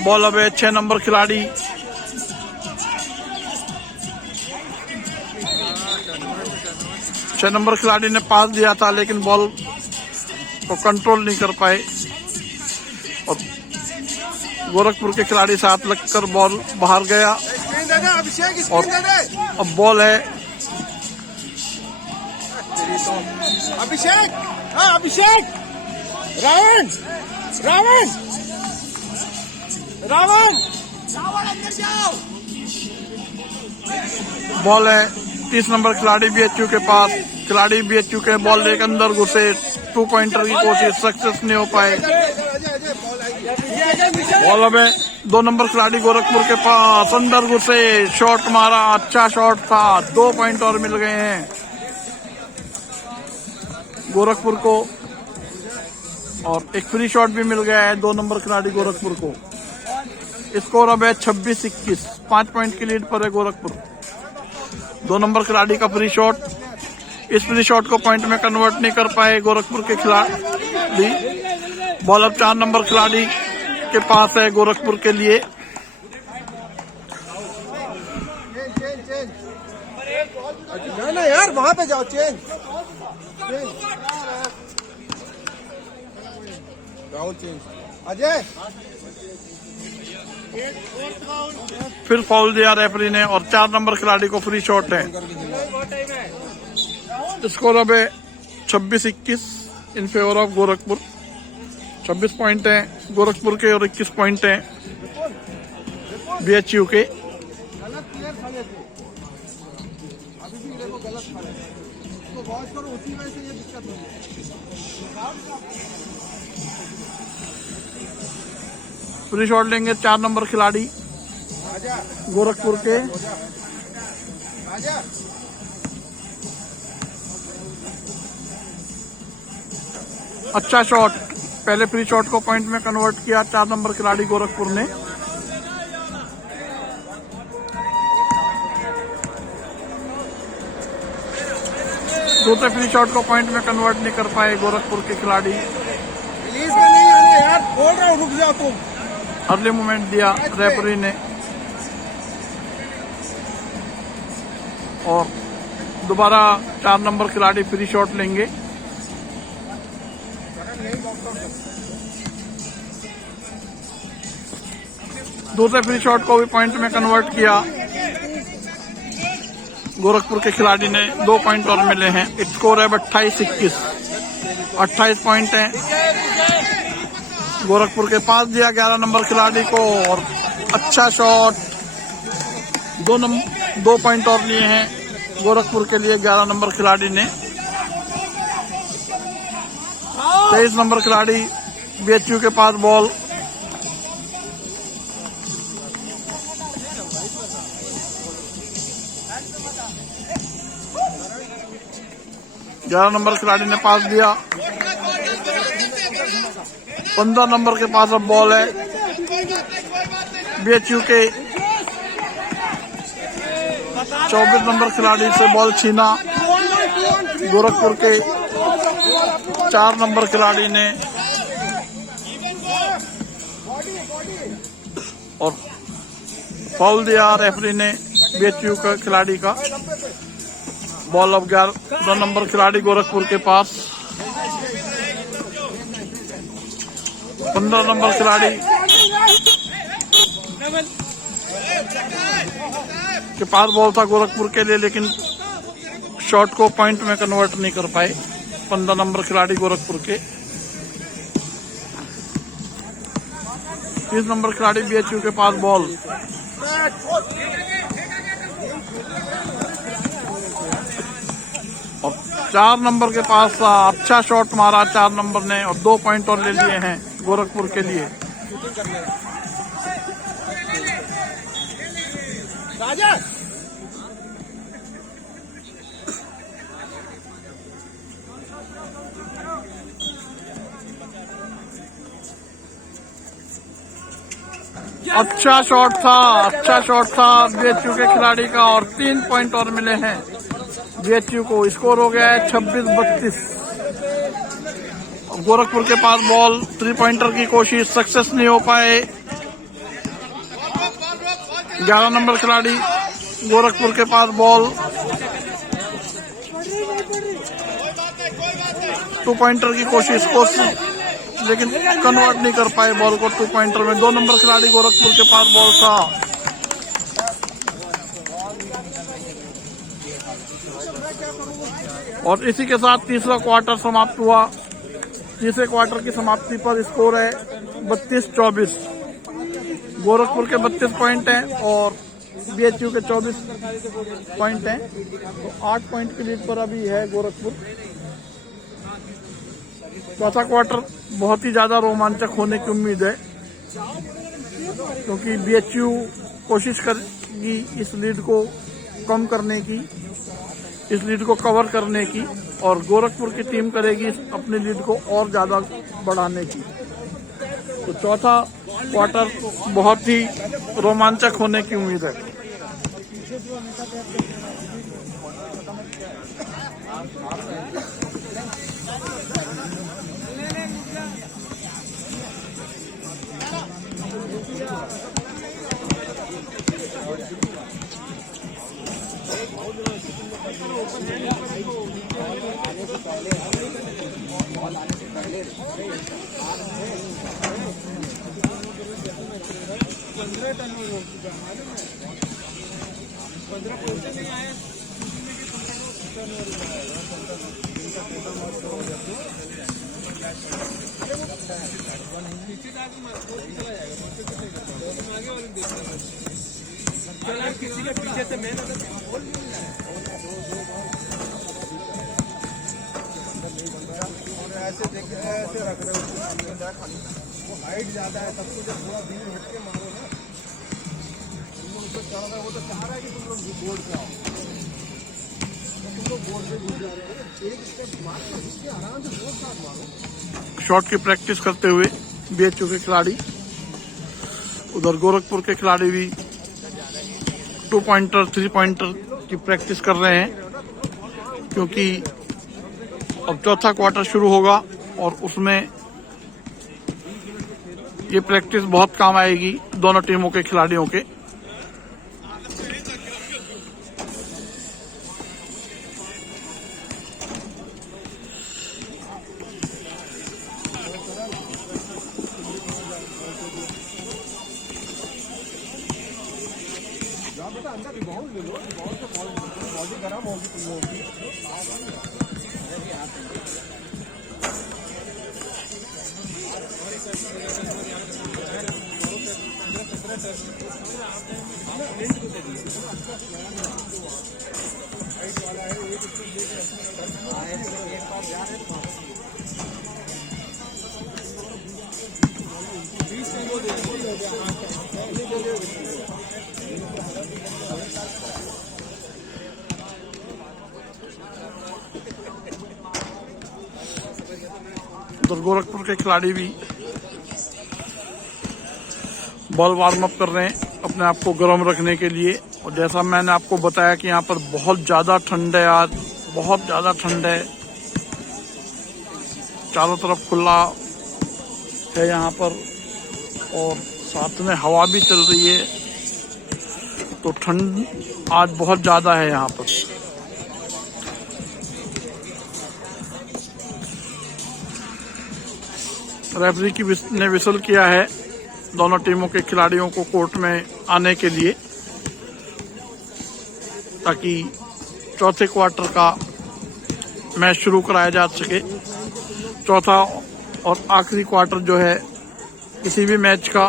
बॉल अब है 6 नंबर खिलाड़ी ने पास दिया था, लेकिन बॉल को कंट्रोल नहीं कर पाए और गोरखपुर के खिलाड़ी साथ लगकर बॉल बाहर गया। और अब बॉल है अभिषेक, रावण अंदर जाओ। बॉल है 30 नंबर खिलाड़ी बीएचयू के पास। खिलाड़ी बीएचयू के बॉल लेकर अंदर घुसे, 2 पॉइंटर की कोशिश सक्सेस नहीं हो पाए। बॉल अब है 2 नंबर खिलाड़ी गोरखपुर के पास, अंदर घुसे, शॉट मारा, अच्छा शॉट था, 2 पॉइंट और मिल गए हैं गोरखपुर को और एक फ्री शॉट भी मिल गया है 2 नंबर खिलाड़ी गोरखपुर को। स्कोर अब है 26-21। 5 पॉइंट की लीड पर है गोरखपुर। 2 नंबर खिलाड़ी का फ्री शॉट, इस फ्री शॉट को पॉइंट में कन्वर्ट नहीं कर पाए गोरखपुर के खिलाड़ी। बॉल अब 4 नंबर खिलाड़ी के पास है गोरखपुर के लिए। ना यार वहां पे जाओ, चेंज राहुल, चेंज अजय। फिर फाउल दिया रेफरी ने और 4 नंबर खिलाड़ी को फ्री शॉट है। स्कोर अब है 26-21 in favour of Gorakhpur. 26 point हैं गोरखपुर के और 21 पॉइंट हैं बीएचयू के। गलत प्लेयर खड़े थे, अभी भी देखो गलत खड़े, उसको वॉच करो, उसी वजह से ये दिक्कत हुई है। फ्री शॉट लेंगे 4 नंबर खिलाड़ी गोरखपुर के। अच्छा शॉट, पहले फ्री शॉट को पॉइंट में कन्वर्ट किया 4 नंबर खिलाड़ी गोरखपुर ने। दूसरे फ्री शॉट को पॉइंट में कन्वर्ट नहीं कर पाए गोरखपुर के खिलाड़ी। रिलीज में नहीं आना यार, बोल रहा हूँ रुक जाओ तुम। अर्ली मूवमेंट दिया रेफरी ने और दोबारा 4 नंबर खिलाड़ी फ्री शॉट लेंगे। दूसरे फ्री शॉट को भी पॉइंट में कन्वर्ट किया गोरखपुर के खिलाड़ी ने 2 पॉइंट और मिले हैं। स्कोर है 28-21, 28 पॉइंट है। गोरखपुर के पास दिया 11 नंबर खिलाड़ी को और अच्छा शॉट, 2 पॉइंट और लिए हैं गोरखपुर के लिए 11 नंबर खिलाड़ी ने। 23 नंबर खिलाड़ी बीएचयू के पास बॉल, ग्यारह नंबर खिलाड़ी ने पास दिया। 15 नंबर के पास अब बॉल है बीएचयू के। 24 नंबर खिलाड़ी से बॉल छीना गोरखपुर के 4 नंबर खिलाड़ी ने और फाउल दिया रेफरी ने बीएचयू का खिलाड़ी का। बॉल अब 11 नंबर खिलाड़ी गोरखपुर के पास। 15 नंबर खिलाड़ी के पास बॉल था गोरखपुर के लिए, लेकिन शॉट को पॉइंट में कन्वर्ट नहीं कर पाए 15 नंबर खिलाड़ी गोरखपुर के। 30 नंबर खिलाड़ी बीएचयू के पास बॉल, और 4 नंबर के पास अच्छा शॉट मारा 4 नंबर ने और 2 पॉइंट और ले लिए हैं गोरखपुर के लिए। राजा अच्छा शॉट था बीएचयू के खिलाड़ी का और 3 पॉइंट और मिले हैं बीएचयू को। स्कोर हो गया है 26-32। गोरखपुर के पास बॉल, 3 पॉइंटर की कोशिश सक्सेस नहीं हो पाए। 11 नंबर खिलाड़ी गोरखपुर के पास बॉल, 2 पॉइंटर की कोशिश लेकिन कन्वर्ट नहीं कर पाए बॉल को 2 पॉइंटर में। 2 नंबर खिलाड़ी गोरखपुर के पास बॉल था। और इसी के साथ तीसरा क्वार्टर समाप्त हुआ। तीसरे क्वार्टर की समाप्ति पर स्कोर है 32-24। गोरखपुर के 32 पॉइंट हैं और बीएचयू के 24 पॉइंट हैं, तो 8 पॉइंट की लीड पर अभी है गोरखपुर। चौथा क्वार्टर बहुत ही ज्यादा रोमांचक होने की उम्मीद है, क्योंकि बीएचयू कोशिश करेगी इस लीड को कम करने की, इस लीड को कवर करने की, और गोरखपुर की टीम करेगी अपनी लीड को और ज्यादा बढ़ाने की। तो चौथा क्वार्टर बहुत ही रोमांचक होने की उम्मीद है। किसी के पीछे से मैं ऐसे देख ऐसे रख रहे हो, वो हाइट ज्यादा है, सबको जब थोड़ा दूर हट के मारो ना, तुम लोग उसको चढ़ रहे हो, वो तो चाह रहा है कि तुम लोग बोर्ड पे आओ, तो तुम लोग बोर्ड पे घुस जा रहे हो। एक स्टेप मारो, इसके आराम से बोर्ड साथ मारो। शॉट की प्रैक्टिस करते हुए बीएचयू के खिलाड़ी, उधर गोरखपुर के खिलाड़ी भी 2 पॉइंटर 3 पॉइंटर की प्रैक्टिस कर रहे हैं, क्योंकि अब चौथा क्वार्टर शुरू होगा और उसमें ये प्रैक्टिस बहुत काम आएगी दोनों टीमों के खिलाड़ियों के। अभी गर्म होगी तुम लोगों की। उधर गोरखपुर के खिलाड़ी भी बॉल वार्म अप कर रहे हैं अपने आप को गर्म रखने के लिए। और जैसा मैंने आपको बताया कि यहाँ पर बहुत ज़्यादा ठंड है, आज बहुत ज़्यादा ठंड है, चारों तरफ खुला है यहाँ पर और साथ में हवा भी चल रही है, तो ठंड आज बहुत ज़्यादा है यहाँ पर। रेफरी की ने विसल किया है दोनों टीमों के खिलाड़ियों को कोर्ट में आने के लिए, ताकि चौथे क्वार्टर का मैच शुरू कराया जा सके। चौथा और आखिरी क्वार्टर जो है किसी भी मैच का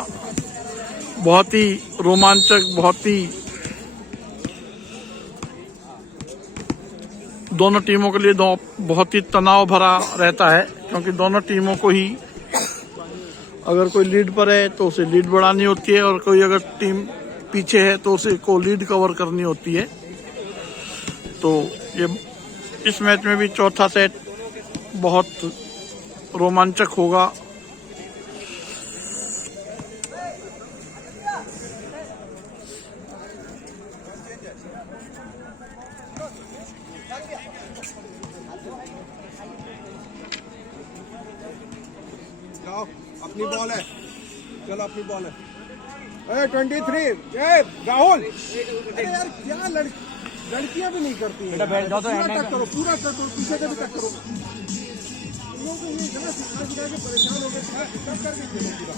बहुत ही रोमांचक, दोनों टीमों के लिए बहुत ही तनाव भरा रहता है, क्योंकि दोनों टीमों को ही अगर कोई लीड पर है तो उसे लीड बढ़ानी होती है, और कोई अगर टीम पीछे है तो उसे को लीड कवर करनी होती है। तो ये इस मैच में भी चौथा सेट बहुत रोमांचक होगा। जाओ, अपनी बॉल है, चलो अपनी बॉल है। 23 राहुल, अरे यार क्या लड़कियां भी नहीं करती हैं। पूरा टक करो, पूरा टक करो, पीछे से भी टक करो। लोग ये इतना सिखा के परेशान हो गए, टक करके खेलो पूरा।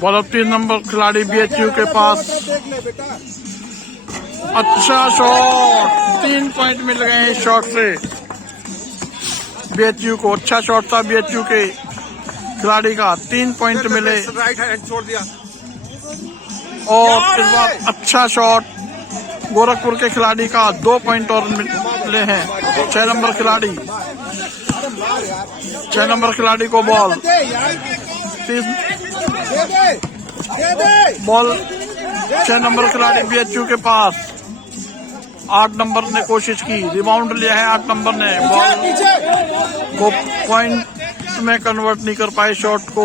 बॉल अब 3 नंबर खिलाड़ी बीएचयू के पास। देख ले बेटा, अच्छा शॉट, 3 पॉइंट मिल गए इस शॉट से बीएचयू को। अच्छा शॉट था बीएचयू के खिलाड़ी का, 3 पॉइंट मिले। राइट हैंड छोड़ दिया। और इस बार अच्छा शॉट गोरखपुर के खिलाड़ी का, 2 पॉइंट और मिले हैं। 6 नंबर खिलाड़ी, 6 नंबर खिलाड़ी को बॉल, बॉल 6 नंबर खिलाड़ी बीएचयू के पास। 8 नंबर ने कोशिश की, रिबाउंड लिया है 8 नंबर ने, बॉल को पॉइंट में कन्वर्ट नहीं कर पाए शॉट को।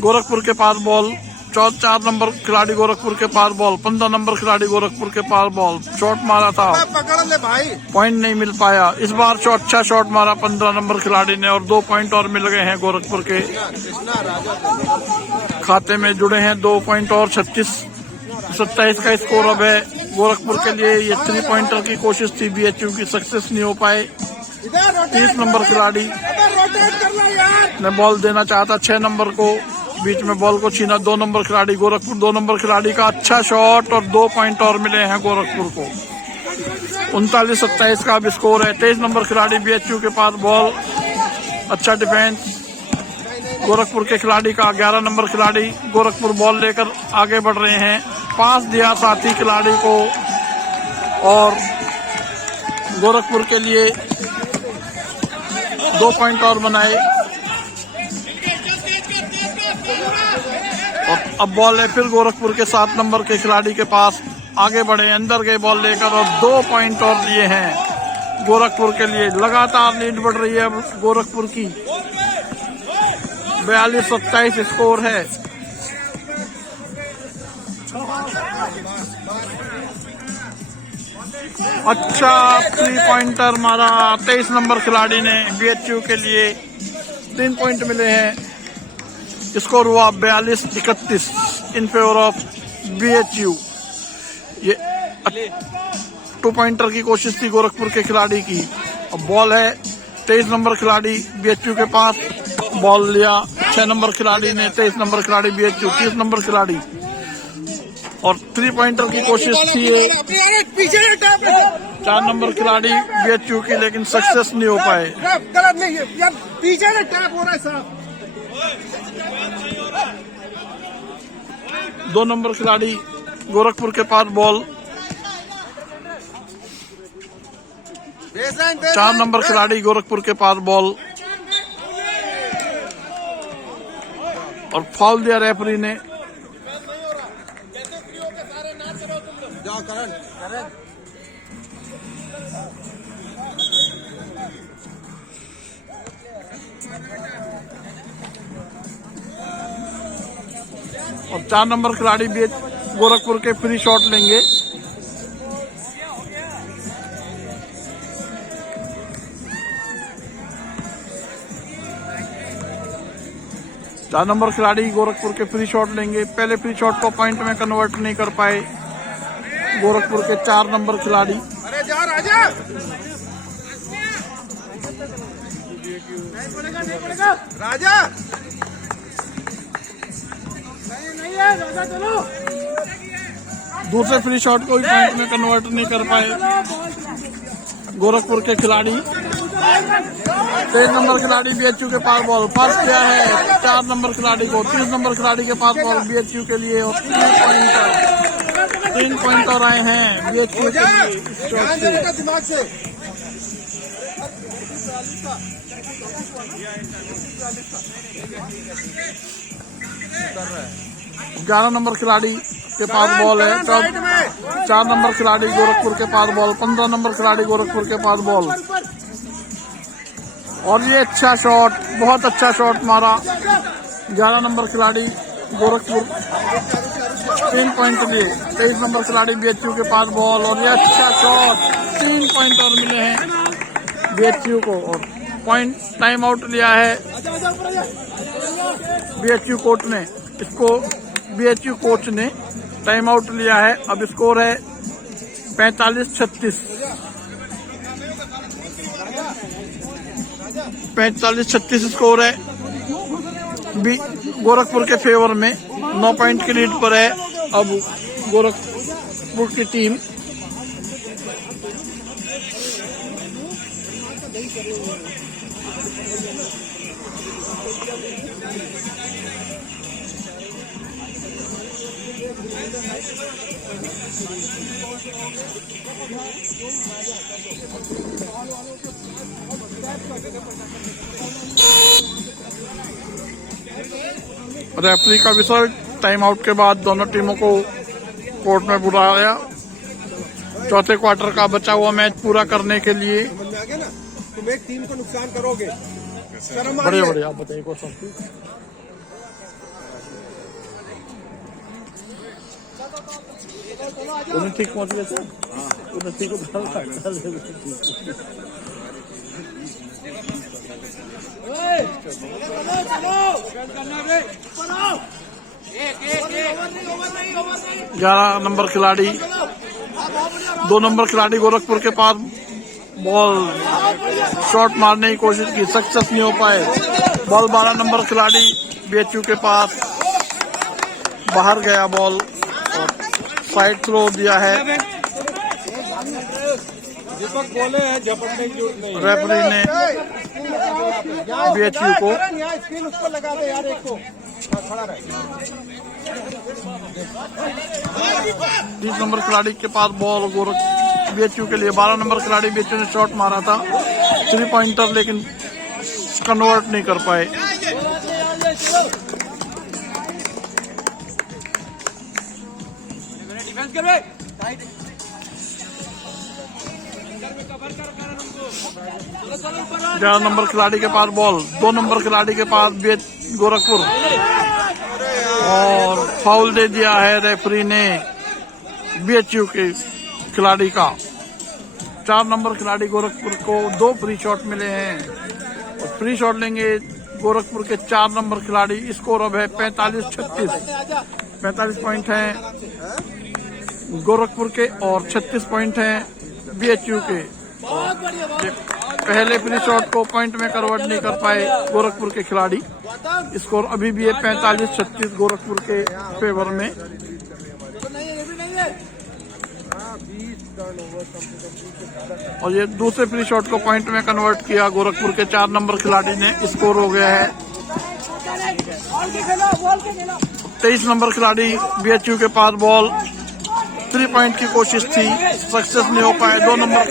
गोरखपुर के पास बॉल, 4 नंबर खिलाड़ी गोरखपुर के पास बॉल, 15 नंबर खिलाड़ी गोरखपुर के पास बॉल। शॉट मारा था, पकड़ ले भाई, पॉइंट नहीं मिल पाया। इस बार अच्छा शॉट मारा 15 नंबर खिलाड़ी ने, और 2 पॉइंट और मिल गए हैं गोरखपुर के खाते में, जुड़े हैं 2 पॉइंट और। 36-27 का स्कोर अब है गोरखपुर के लिए। ये 3 पॉइंटर की कोशिश थी बीएचयू की, सक्सेस नहीं हो पाए। 30 नंबर खिलाड़ी ने बॉल देना चाहता 6 नंबर को, बीच में बॉल को छीना 2 नंबर खिलाड़ी गोरखपुर। 2 नंबर खिलाड़ी का अच्छा शॉट और 2 पॉइंट और मिले हैं गोरखपुर को। 39-27 का अब स्कोर है। 23 नंबर खिलाड़ी बीएचयू के पास बॉल, अच्छा डिफेंस गोरखपुर के खिलाड़ी का। 11 नंबर खिलाड़ी गोरखपुर बॉल लेकर आगे बढ़ रहे हैं, पास दिया साथी खिलाड़ी को, और गोरखपुर के लिए 2 पॉइंट और बनाए। और अब बॉल है फिर गोरखपुर के 7 नंबर के खिलाड़ी के पास, आगे बढ़े, अंदर गए बॉल लेकर, और 2 पॉइंट और लिए हैं गोरखपुर के लिए। लगातार लीड बढ़ रही है गोरखपुर की, 42-27 स्कोर है। अच्छा 3 पॉइंटर मारा 23 नंबर खिलाड़ी ने बीएचयू के लिए, 3 पॉइंट मिले हैं। स्कोर हुआ 42-31 इन फेवर ऑफ बीएचयू। ये 2 पॉइंटर की कोशिश थी गोरखपुर के खिलाड़ी की। अब बॉल है 23 नंबर खिलाड़ी बीएचयू के पास, बॉल लिया 6 नंबर खिलाड़ी ने, 23 नंबर खिलाड़ी बीएचयू। 30 नंबर खिलाड़ी और 3 पॉइंटर की कोशिश थी पीछे 4 नंबर खिलाड़ी BHU की, लेकिन सक्सेस नहीं हो पाए। गलत नहीं है यार, पीछे ना टैप हो रहा है साहब। 2 नंबर खिलाड़ी गोरखपुर के पास बॉल। 4 नंबर खिलाड़ी गोरखपुर के पास बॉल और फाउल दिया रेफरी ने। जाओ करण और 4 नंबर खिलाड़ी भी गोरखपुर के फ्री शॉट लेंगे। चार नंबर खिलाड़ी गोरखपुर के फ्री शॉट लेंगे। पहले फ्री शॉट को पॉइंट में कन्वर्ट नहीं कर पाए गोरखपुर के 4 नंबर खिलाड़ी। अरे जा राजा, नहीं पड़ेगा राजा, नहीं है राजा, चलो। दूसरे फ्री शॉट को भी पॉइंट में कन्वर्ट नहीं कर पाए गोरखपुर के खिलाड़ी। 3 नंबर खिलाड़ी BHU के पास बॉल पास किया है 4 नंबर खिलाड़ी को। 3 नंबर खिलाड़ी के पास बॉल BHU के लिए और 3 पॉइंटर आए हैं BHU के लिए। ध्यान देने का दिमाग से। 11 नंबर खिलाड़ी के पास बॉल है। 4 नंबर खिलाड़ी गोरखपुर के पास बॉल। 15 नंबर खिलाड़ी गोरखपुर के पास बॉल और ये अच्छा शॉट, बहुत अच्छा शॉट मारा 11 नंबर खिलाड़ी गोरखपुर। 3 पॉइंट लिए। 23 नंबर खिलाड़ी BHU के पास बॉल और ये अच्छा शॉट। 3 पॉइंट और मिले हैं BHU को और पॉइंट टाइम आउट लिया है BHU कोच ने। इसको BHU कोच ने टाइम आउट लिया है। अब स्कोर है 45-36। 45-36 स्कोर है गोरखपुर के फेवर में। 9 पॉइंट की लीड पर है अब गोरखपुर की टीम। रेफरी का विषय टाइम आउट के बाद दोनों टीमों को कोर्ट में बुलाया चौथे क्वार्टर का बचा हुआ मैच पूरा करने के लिए। समझ में आ गया ना, तुम एक टीम को नुकसान करोगे, शर्म आ रही बढ़िया है। बढ़िया, आप बताइए कौन सा उन्हें ठीक पहुंच गए थे। उन्हें ठीक ग्यारह नंबर खिलाड़ी 2 नंबर खिलाड़ी गोरखपुर के पास बॉल शॉट मारने की कोशिश की, सक्सेस नहीं हो पाए। बॉल 12 नंबर खिलाड़ी BHU के पास बाहर गया बॉल और साइड थ्रो दिया है दीपक बोले हैं झपटने की जरूरत नहीं। रेफरी ने BHU को। यहाँ स्क्रीन उसको लगा दे यार, एक को खड़ा रहे। 30 नंबर खिलाड़ी के पास बॉल BHU के लिए। 12 नंबर खिलाड़ी BHU ने शॉट मारा था 3 पॉइंटर, लेकिन कन्वर्ट नहीं कर पाए। ग्यारह नंबर खिलाड़ी के पास बॉल। 2 नंबर खिलाड़ी के पास गोरखपुर और फाउल दे दिया है रेफरी ने BHU के खिलाड़ी का। 4 नंबर खिलाड़ी गोरखपुर को 2 फ्री शॉट मिले हैं और फ्री शॉट लेंगे गोरखपुर के 4 नंबर खिलाड़ी। स्कोर अब है 45-36। 45 पॉइंट हैं गोरखपुर के और 36 पॉइंट हैं BHU के। पहले फ्री शॉट को पॉइंट में कन्वर्ट नहीं कर पाए गोरखपुर के खिलाड़ी। स्कोर अभी भी है 45-36 गोरखपुर के फेवर में। हाँ 20 टर्नओवर कम से कम 20 से ज्यादा। और ये दूसरे फ्री शॉट को पॉइंट में कन्वर्ट किया गोरखपुर के 4 नंबर खिलाड़ी ने। स्कोर हो गया है 23 नंबर खिलाड़ी बीएचयू के पास बॉल 3 पॉइंट की कोशिश थी, सक्सेस नहीं हो पाए। 2 नंबर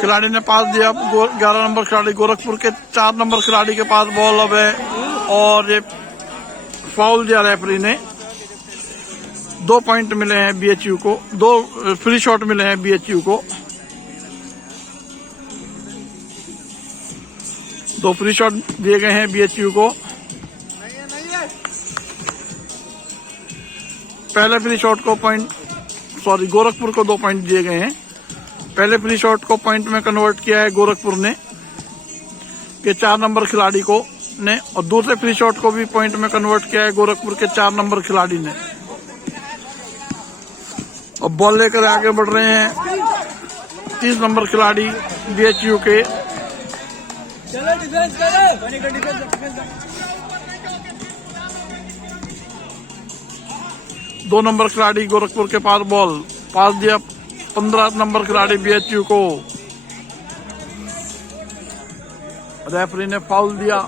खिलाड़ी ने पास दिया। 11 नंबर खिलाड़ी गोरखपुर के 4 नंबर खिलाड़ी के पास बॉल अब है और ये फाउल दिया रेफरी ने। 2 पॉइंट मिले हैं बीएचयू को, 2 फ्री शॉट मिले हैं बीएचयू को। 2 फ्री शॉट दिए गए हैं बीएचयू को। पहले फ्री शॉट को गोरखपुर को 2 पॉइंट दिए गए हैं। पहले फ्री शॉट को पॉइंट में कन्वर्ट किया है गोरखपुर ने के 4 नंबर खिलाड़ी को ने, और दूसरे फ्री शॉट को भी पॉइंट में कन्वर्ट किया है गोरखपुर के 4 नंबर खिलाड़ी ने। अब बॉल लेकर आगे बढ़ रहे हैं 30 नंबर खिलाड़ी बीएचयू के। चलो डिफेंस करो। 2 नंबर खिलाड़ी गोरखपुर के पास बॉल पास दिया 15 नंबर खिलाड़ी बीएचयू को। रेफरी ने फाउल दिया,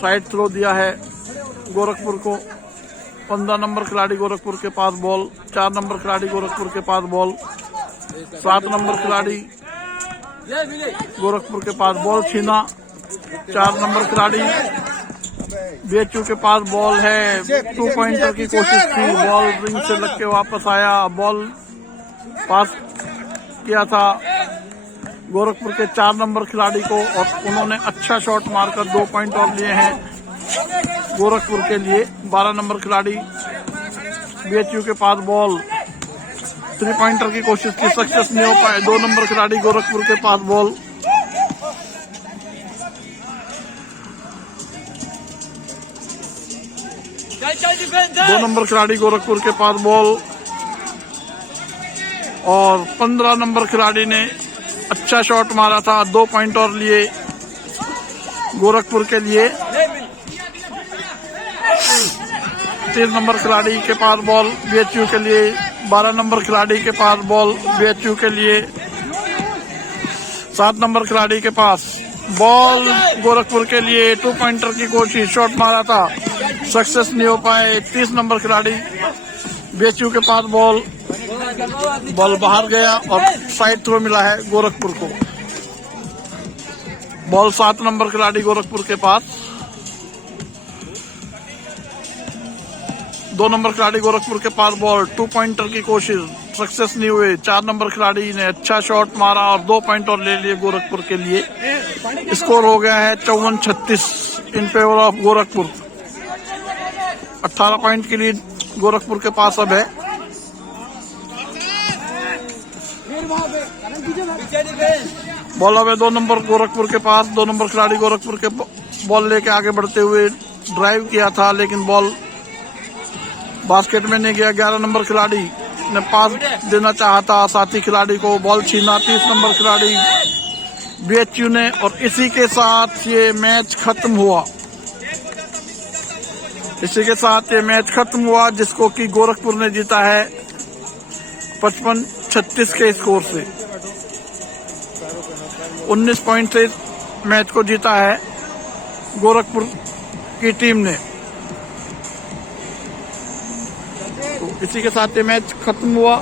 साइड थ्रो दिया है गोरखपुर को। 15 नंबर खिलाड़ी गोरखपुर के पास बॉल, 4 नंबर खिलाड़ी गोरखपुर के पास बॉल। 7 नंबर खिलाड़ी गोरखपुर के पास बॉल छीना। 4 नंबर खिलाड़ी बीएचयू के पास बॉल है। 2 पॉइंटर की कोशिश थी, बॉल रिंग से लग के वापस आया। बॉल पास किया था गोरखपुर के 4 नंबर खिलाड़ी को और उन्होंने अच्छा शॉट मारकर 2 पॉइंट और लिए हैं गोरखपुर के लिए। 12 नंबर खिलाड़ी बीएचयू के पास बॉल 3 पॉइंटर की कोशिश की, सक्सेस नहीं हो पाए। 2 नंबर खिलाड़ी गोरखपुर के पास बॉल। दो नंबर खिलाड़ी गोरखपुर के पास बॉल और 15 नंबर खिलाड़ी ने अच्छा शॉट मारा था, 2 पॉइंट और लिए गोरखपुर के लिए। 3 नंबर खिलाड़ी के पास बॉल बीएचयू के लिए। 12 नंबर खिलाड़ी के पास बॉल बीएचयू के लिए। 7 नंबर खिलाड़ी के पास बॉल गोरखपुर के लिए। 2 पॉइंटर की कोशिश, शॉट मारा था, सक्सेस नहीं हो पाए। 30 नंबर खिलाड़ी बीएचयू के पास बॉल बाहर गया और साइड थ्रो मिला है गोरखपुर को। बॉल 7 नंबर खिलाड़ी गोरखपुर के पास। 2 नंबर खिलाड़ी गोरखपुर के पास बॉल, 2 पॉइंटर की कोशिश, सक्सेस नहीं हुए। 4 नंबर खिलाड़ी ने अच्छा शॉट मारा और 2 पॉइंट और ले लिए गोरखपुर के लिए। स्कोर हो गया है 54-36 in favour of Gorakhpur. 18 point के लिए गोरखपुर के पास अब है। बॉल अब है 2 नंबर गोरखपुर के पास। 2 नंबर खिलाड़ी गोरखपुर के बॉल लेके आगे बढ़ते हुए ड्राइव किया था, लेकिन बॉल बास्केट में नहीं गया। 11 नंबर खिलाड़ी ने पास देना चाहा था साथी खिलाड़ी को, बॉल छीना 30 नंबर खिलाड़ी बीएचयू ने। और इसी के साथ ये मैच खत्म हुआ। इसी के साथ ये मैच खत्म हुआ, जिसको कि गोरखपुर ने जीता है 55-36 के स्कोर से। 19 पॉइंट से मैच को जीता है गोरखपुर की टीम ने। तो इसी के साथ ये मैच खत्म हुआ।